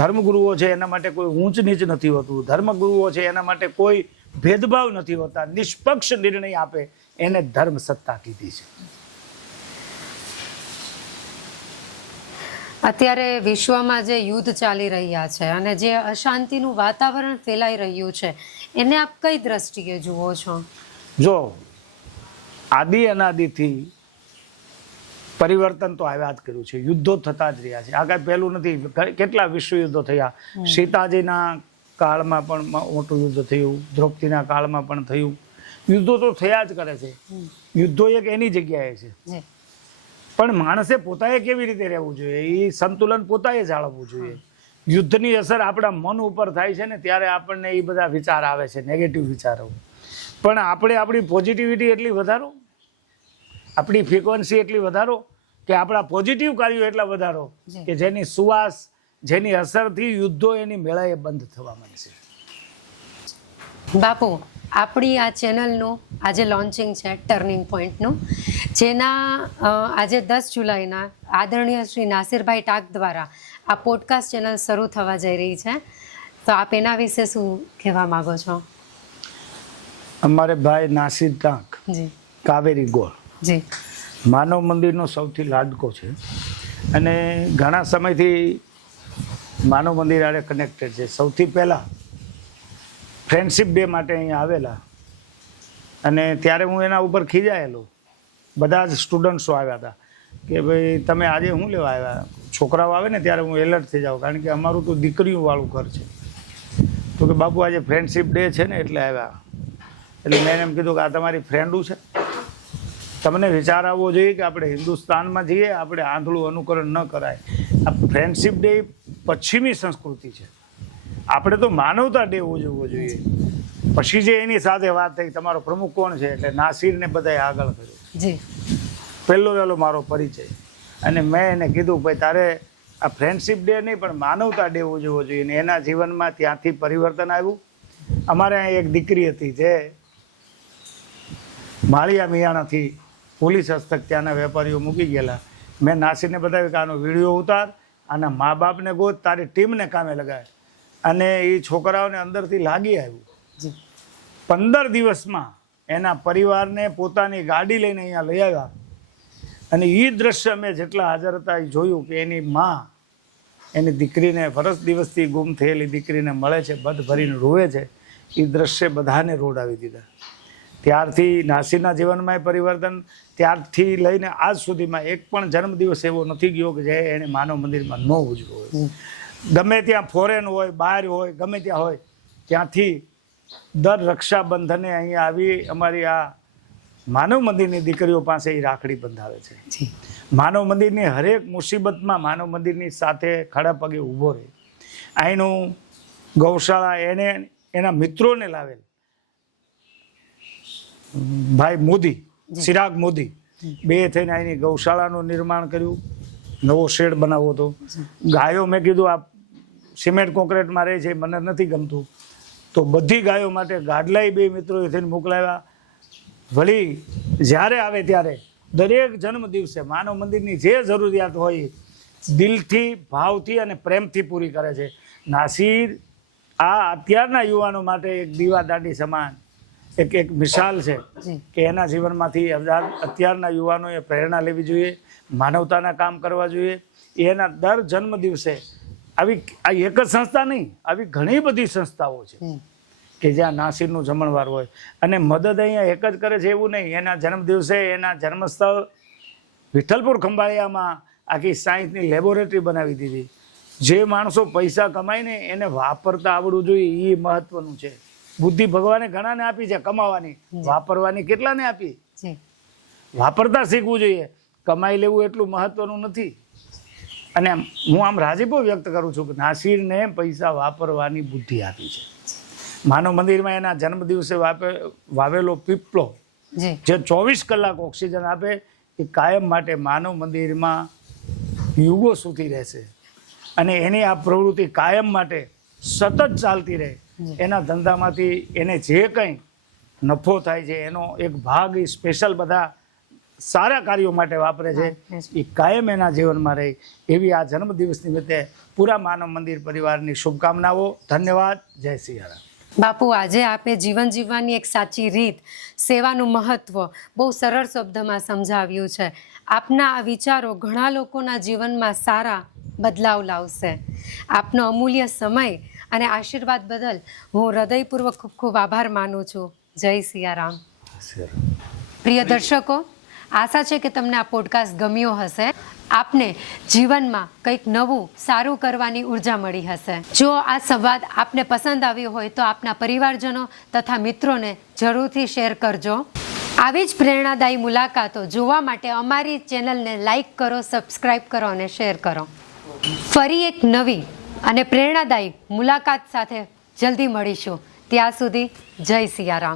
ધર્મગુરુઓ છે એના માટે કોઈ ઊંચ નીચ નથી હોતું, ધર્મગુરુઓ છે એના માટે કોઈ ભેદભાવ નથી હોતા. નિષ્પક્ષ નિર્ણય આપે એને ધર્મ સત્તા કીધી છે. અત્યારે વિશ્વમાં જે યુદ્ધ ચાલી રહ્યા છે અને જે અશાંતિનું વાતાવરણ ફેલાઈ રહ્યું છે, એને આપ કઈ દ્રષ્ટિએ જુઓ છો? જો આદિ અનાદિથી પરિવર્તન તો આવ્યા જ કર્યું છે, યુદ્ધો થતા જ રહ્યા છે. આ કાંઈ પહેલું નથી, કેટલા વિશ્વ યુદ્ધો થયા. સીતાજીના કાળમાં પણ મોટું યુદ્ધ થયું, દ્રૌપદીના કાળમાં પણ થયું. યુદ્ધો તો થયા જ કરે છે. યુદ્ધો એક એની જગ્યાએ છે, પણ માણસે પોતાએ કેવી રીતે રહેવું જોઈએ એ સંતુલન પોતાએ જાળવવું જોઈએ. યુદ્ધની અસર આપણા મન ઉપર થાય છે ને ત્યારે આપણને એ બધા વિચાર આવે છે, નેગેટિવ વિચારો. પણ આપણે આપણી પોઝિટિવિટી એટલી વધારો, આપણી ફ્રિકવન્સી એટલી વધારો કે આપણા પોઝિટિવ કાર્યો એટલા વધારો કે જેની સુવાસ, જેની અસરથી યુદ્ધો એની મેળાએ બંધ થવા માંડશે. બાપુ, આપણી આ ચેનલનું આજે લોન્ચિંગ છે ટર્નિંગ પોઈન્ટનું, જેના આજે 10 જુલાઈના આદરણીય શ્રી નાસિરભાઈ ટાંક દ્વારા આ પોડકાસ્ટ ચેનલ શરૂ થવા જઈ રહી છે, તો આપ એના વિશે શું કહેવા માગો છો? અમારે ભાઈ નાસિર ટાંક, જી, કાવેરી ગોળ, જી, માનવ મંદિરનો સૌથી લાડકો છે અને ઘણા સમયથી માનવ મંદિર આડે કનેક્ટેડ છે. સૌથી પહેલાં ફ્રેન્ડશિપ ડે માટે અહીંયા આવેલા અને ત્યારે હું એના ઉપર ખીજાયેલો. બધા જ સ્ટુડન્ટ્સો આવ્યા હતા કે ભાઈ તમે આજે શું લેવા આવ્યા? છોકરાઓ આવે ને ત્યારે હું એલર્ટ થઈ જાઉં, કારણ કે અમારું તો દીકરીઓવાળું ઘર છે. તો કે બાપુ આજે ફ્રેન્ડશિપ ડે છે ને એટલે આવ્યા. એટલે મેં એમ કીધું કે આ તમારી ફ્રેન્ડું છે? તમને વિચાર આવવો જોઈએ કે આપણે હિન્દુસ્તાનમાં જઈએ, આપણે આંધળું અનુકરણ ન કરાય. આ ફ્રેન્ડશિપ ડે પશ્ચિમી સંસ્કૃતિ છે, આપણે તો માનવતા ડે ઉજવવો જોઈએ. પછી જે એની સાથે વાત થઈ તમારો પ્રમુખ કોણ છે એટલે નાસિરને બધાએ આગળ કર્યો. જી, પહેલો મારો પરિચય. અને મેં એને કીધું ભાઈ તારે આ ફ્રેન્ડશિપ ડે નહીં પણ માનવતા ડે ઉજવવો જોઈએ. ને એના જીવનમાં ત્યાંથી પરિવર્તન આવ્યું. અમારે અહીં એક દીકરી હતી જે માળિયા મિયાણાથી પોલીસ હસ્તક ત્યાંના વેપારીઓ મૂકી ગયેલા. મેં નાસિરને બતાવ્યું કે આનો વિડીયો ઉતાર, આના મા બાપને ગોત, તારી ટીમને કામે લગાય. અને એ છોકરાઓને અંદરથી લાગી આવ્યું. 15 દિવસમાં એના પરિવારને પોતાની ગાડી લઈને અહીંયા લઈ આવ્યા. અને એ દ્રશ્ય અમે જેટલા હાજર હતા એ જોયું કે એની માં એની દીકરીને વરસ દિવસથી ગુમ થયેલી દીકરીને મળે છે, બધ ભરીને રોવે છે. એ દ્રશ્ય બધાને રોડાવી દીધા. ત્યારથી નાસિરના જીવનમાં પરિવર્તન, ત્યારથી લઈને આજ સુધીમાં એક પણ જન્મદિવસ એવો નથી ગયો કે જે એને માનવ મંદિરમાં ન ઉજવો હોય. ગમે ત્યાં ફોરેન હોય, બહાર હોય, ગમે ત્યાં હોય, ત્યાંથી દર રક્ષાબંધને અહીંયા આવી અમારી આ માનવ મંદિરની દીકરીઓ પાસે એ રાખડી બંધાવે છે. માનવ મંદિરની હરેક મુસીબતમાં માનવ મંદિરની સાથે ખડા પગે ઊભો રહે. અહીંનું ગૌશાળા એને એના મિત્રોને લાવેલ ભાઈ મોદી, ચિરાગ મોદી, બે થઈને અહીંની ગૌશાળાનું નિર્માણ કર્યું. નવો શેડ બનાવવો હતો. ગાયો મેં કીધું આ સિમેન્ટ કોન્ક્રીટમાં રહે છે મને નથી ગમતું, તો બધી ગાયો માટે ગાડલાઈ બે મિત્રોએ થઈને મોકલાવ્યા. વળી જ્યારે આવે ત્યારે દરેક જન્મ દિવસે માનવ મંદિરની જે જરૂરિયાત હોય દિલથી, ભાવથી અને પ્રેમથી પૂરી કરે છે. નાસિર આ અત્યારના યુવાનો માટે એક દીવાદાંડી સમાન એક મિસાલ છે કે એના જીવનમાંથી અત્યારના યુવાનોએ પ્રેરણા લેવી જોઈએ, માનવતાના કામ કરવા જોઈએ. એના દર જન્મ દિવસે આવી આ એક જ સંસ્થા નહીં, આવી ઘણી બધી સંસ્થાઓ છે કે જ્યાં નાસિરનું જમણવાર હોય. અને મદદ અહીંયા એક જ કરે છે એવું નહીં, એના જન્મદિવસે એના જન્મસ્થળ વિઠ્ઠલપુર ખંભાળિયામાં આખી સાયન્સની લેબોરેટરી બનાવી દીધી. જે માણસો પૈસા કમાઈને એને વાપરતા આવડવું જોઈએ એ મહત્વનું છે. બુદ્ધિ ભગવાને ઘણાને આપી છે કમાવાની, વાપરવાની કેટલાને આપી. જી વાપરતા શીખવું જોઈએ, કમાઈ લેવું એટલું મહત્વનું નથી. અને હું આમ રાજીપો વ્યક્ત કરું છું કે નાસિરને પૈસા વાપરવાની બુદ્ધિ આપી છે. માનવ મંદિરમાં એના જન્મદિવસે વાવેલો પીપળો જી જે 24 કલાક ઓક્સિજન આપે એ કાયમ માટે માનવ મંદિરમાં યુગો સુધી રહેશે. અને એની આ પ્રવૃત્તિ કાયમ માટે સતત ચાલતી રહે. એના ધંધામાંથી એને જે કંઈ નફો થાય છે એનો એક ભાગ એ સ્પેશિયલ બધા સારા કાર્યો માટે વાપરે છે, એ કાયમ એના જીવનમાં રહે એવી આ જન્મદિવસ નિમિત્તે પૂરા માનવ મંદિર પરિવારની શુભકામનાઓ. ધન્યવાદ. જય સિયારામ. બાપુ, આજે આપે જીવન જીવવાની એક સાચી રીત, સેવાનું મહત્વ બહુ સરળ શબ્દમાં સમજાવ્યું છે. આપના આ વિચારો ઘણા લોકોના જીવનમાં સારા બદલાવ લાવશે. આપનો અમૂલ્ય સમય અને આશીર્વાદ બદલ હું હૃદયપૂર્વક ખૂબ ખૂબ આભાર માનું છું. જય સિયારામ. પ્રિય દર્શકો, આશા છે કે તમને આ પોડકાસ્ટ ગમ્યો હશે. આપને જીવનમાં કંઈક નવું સારું કરવાની ઉર્જા મળી હશે. જો આ સંવાદ આપને પસંદ આવ્યો હોય તો આપના પરિવારજનો તથા મિત્રોને જરૂરથી શેર કરજો. આવી જ પ્રેરણાદાયી મુલાકાતો જોવા માટે અમારી ચેનલને લાઈક કરો, સબસ્ક્રાઈબ કરો અને શેર કરો. ફરી એક નવી અને પ્રેરણાદાયી મુલાકાત સાથે જલ્દી મળીશું. ત્યાં સુધી જય સિયારામ.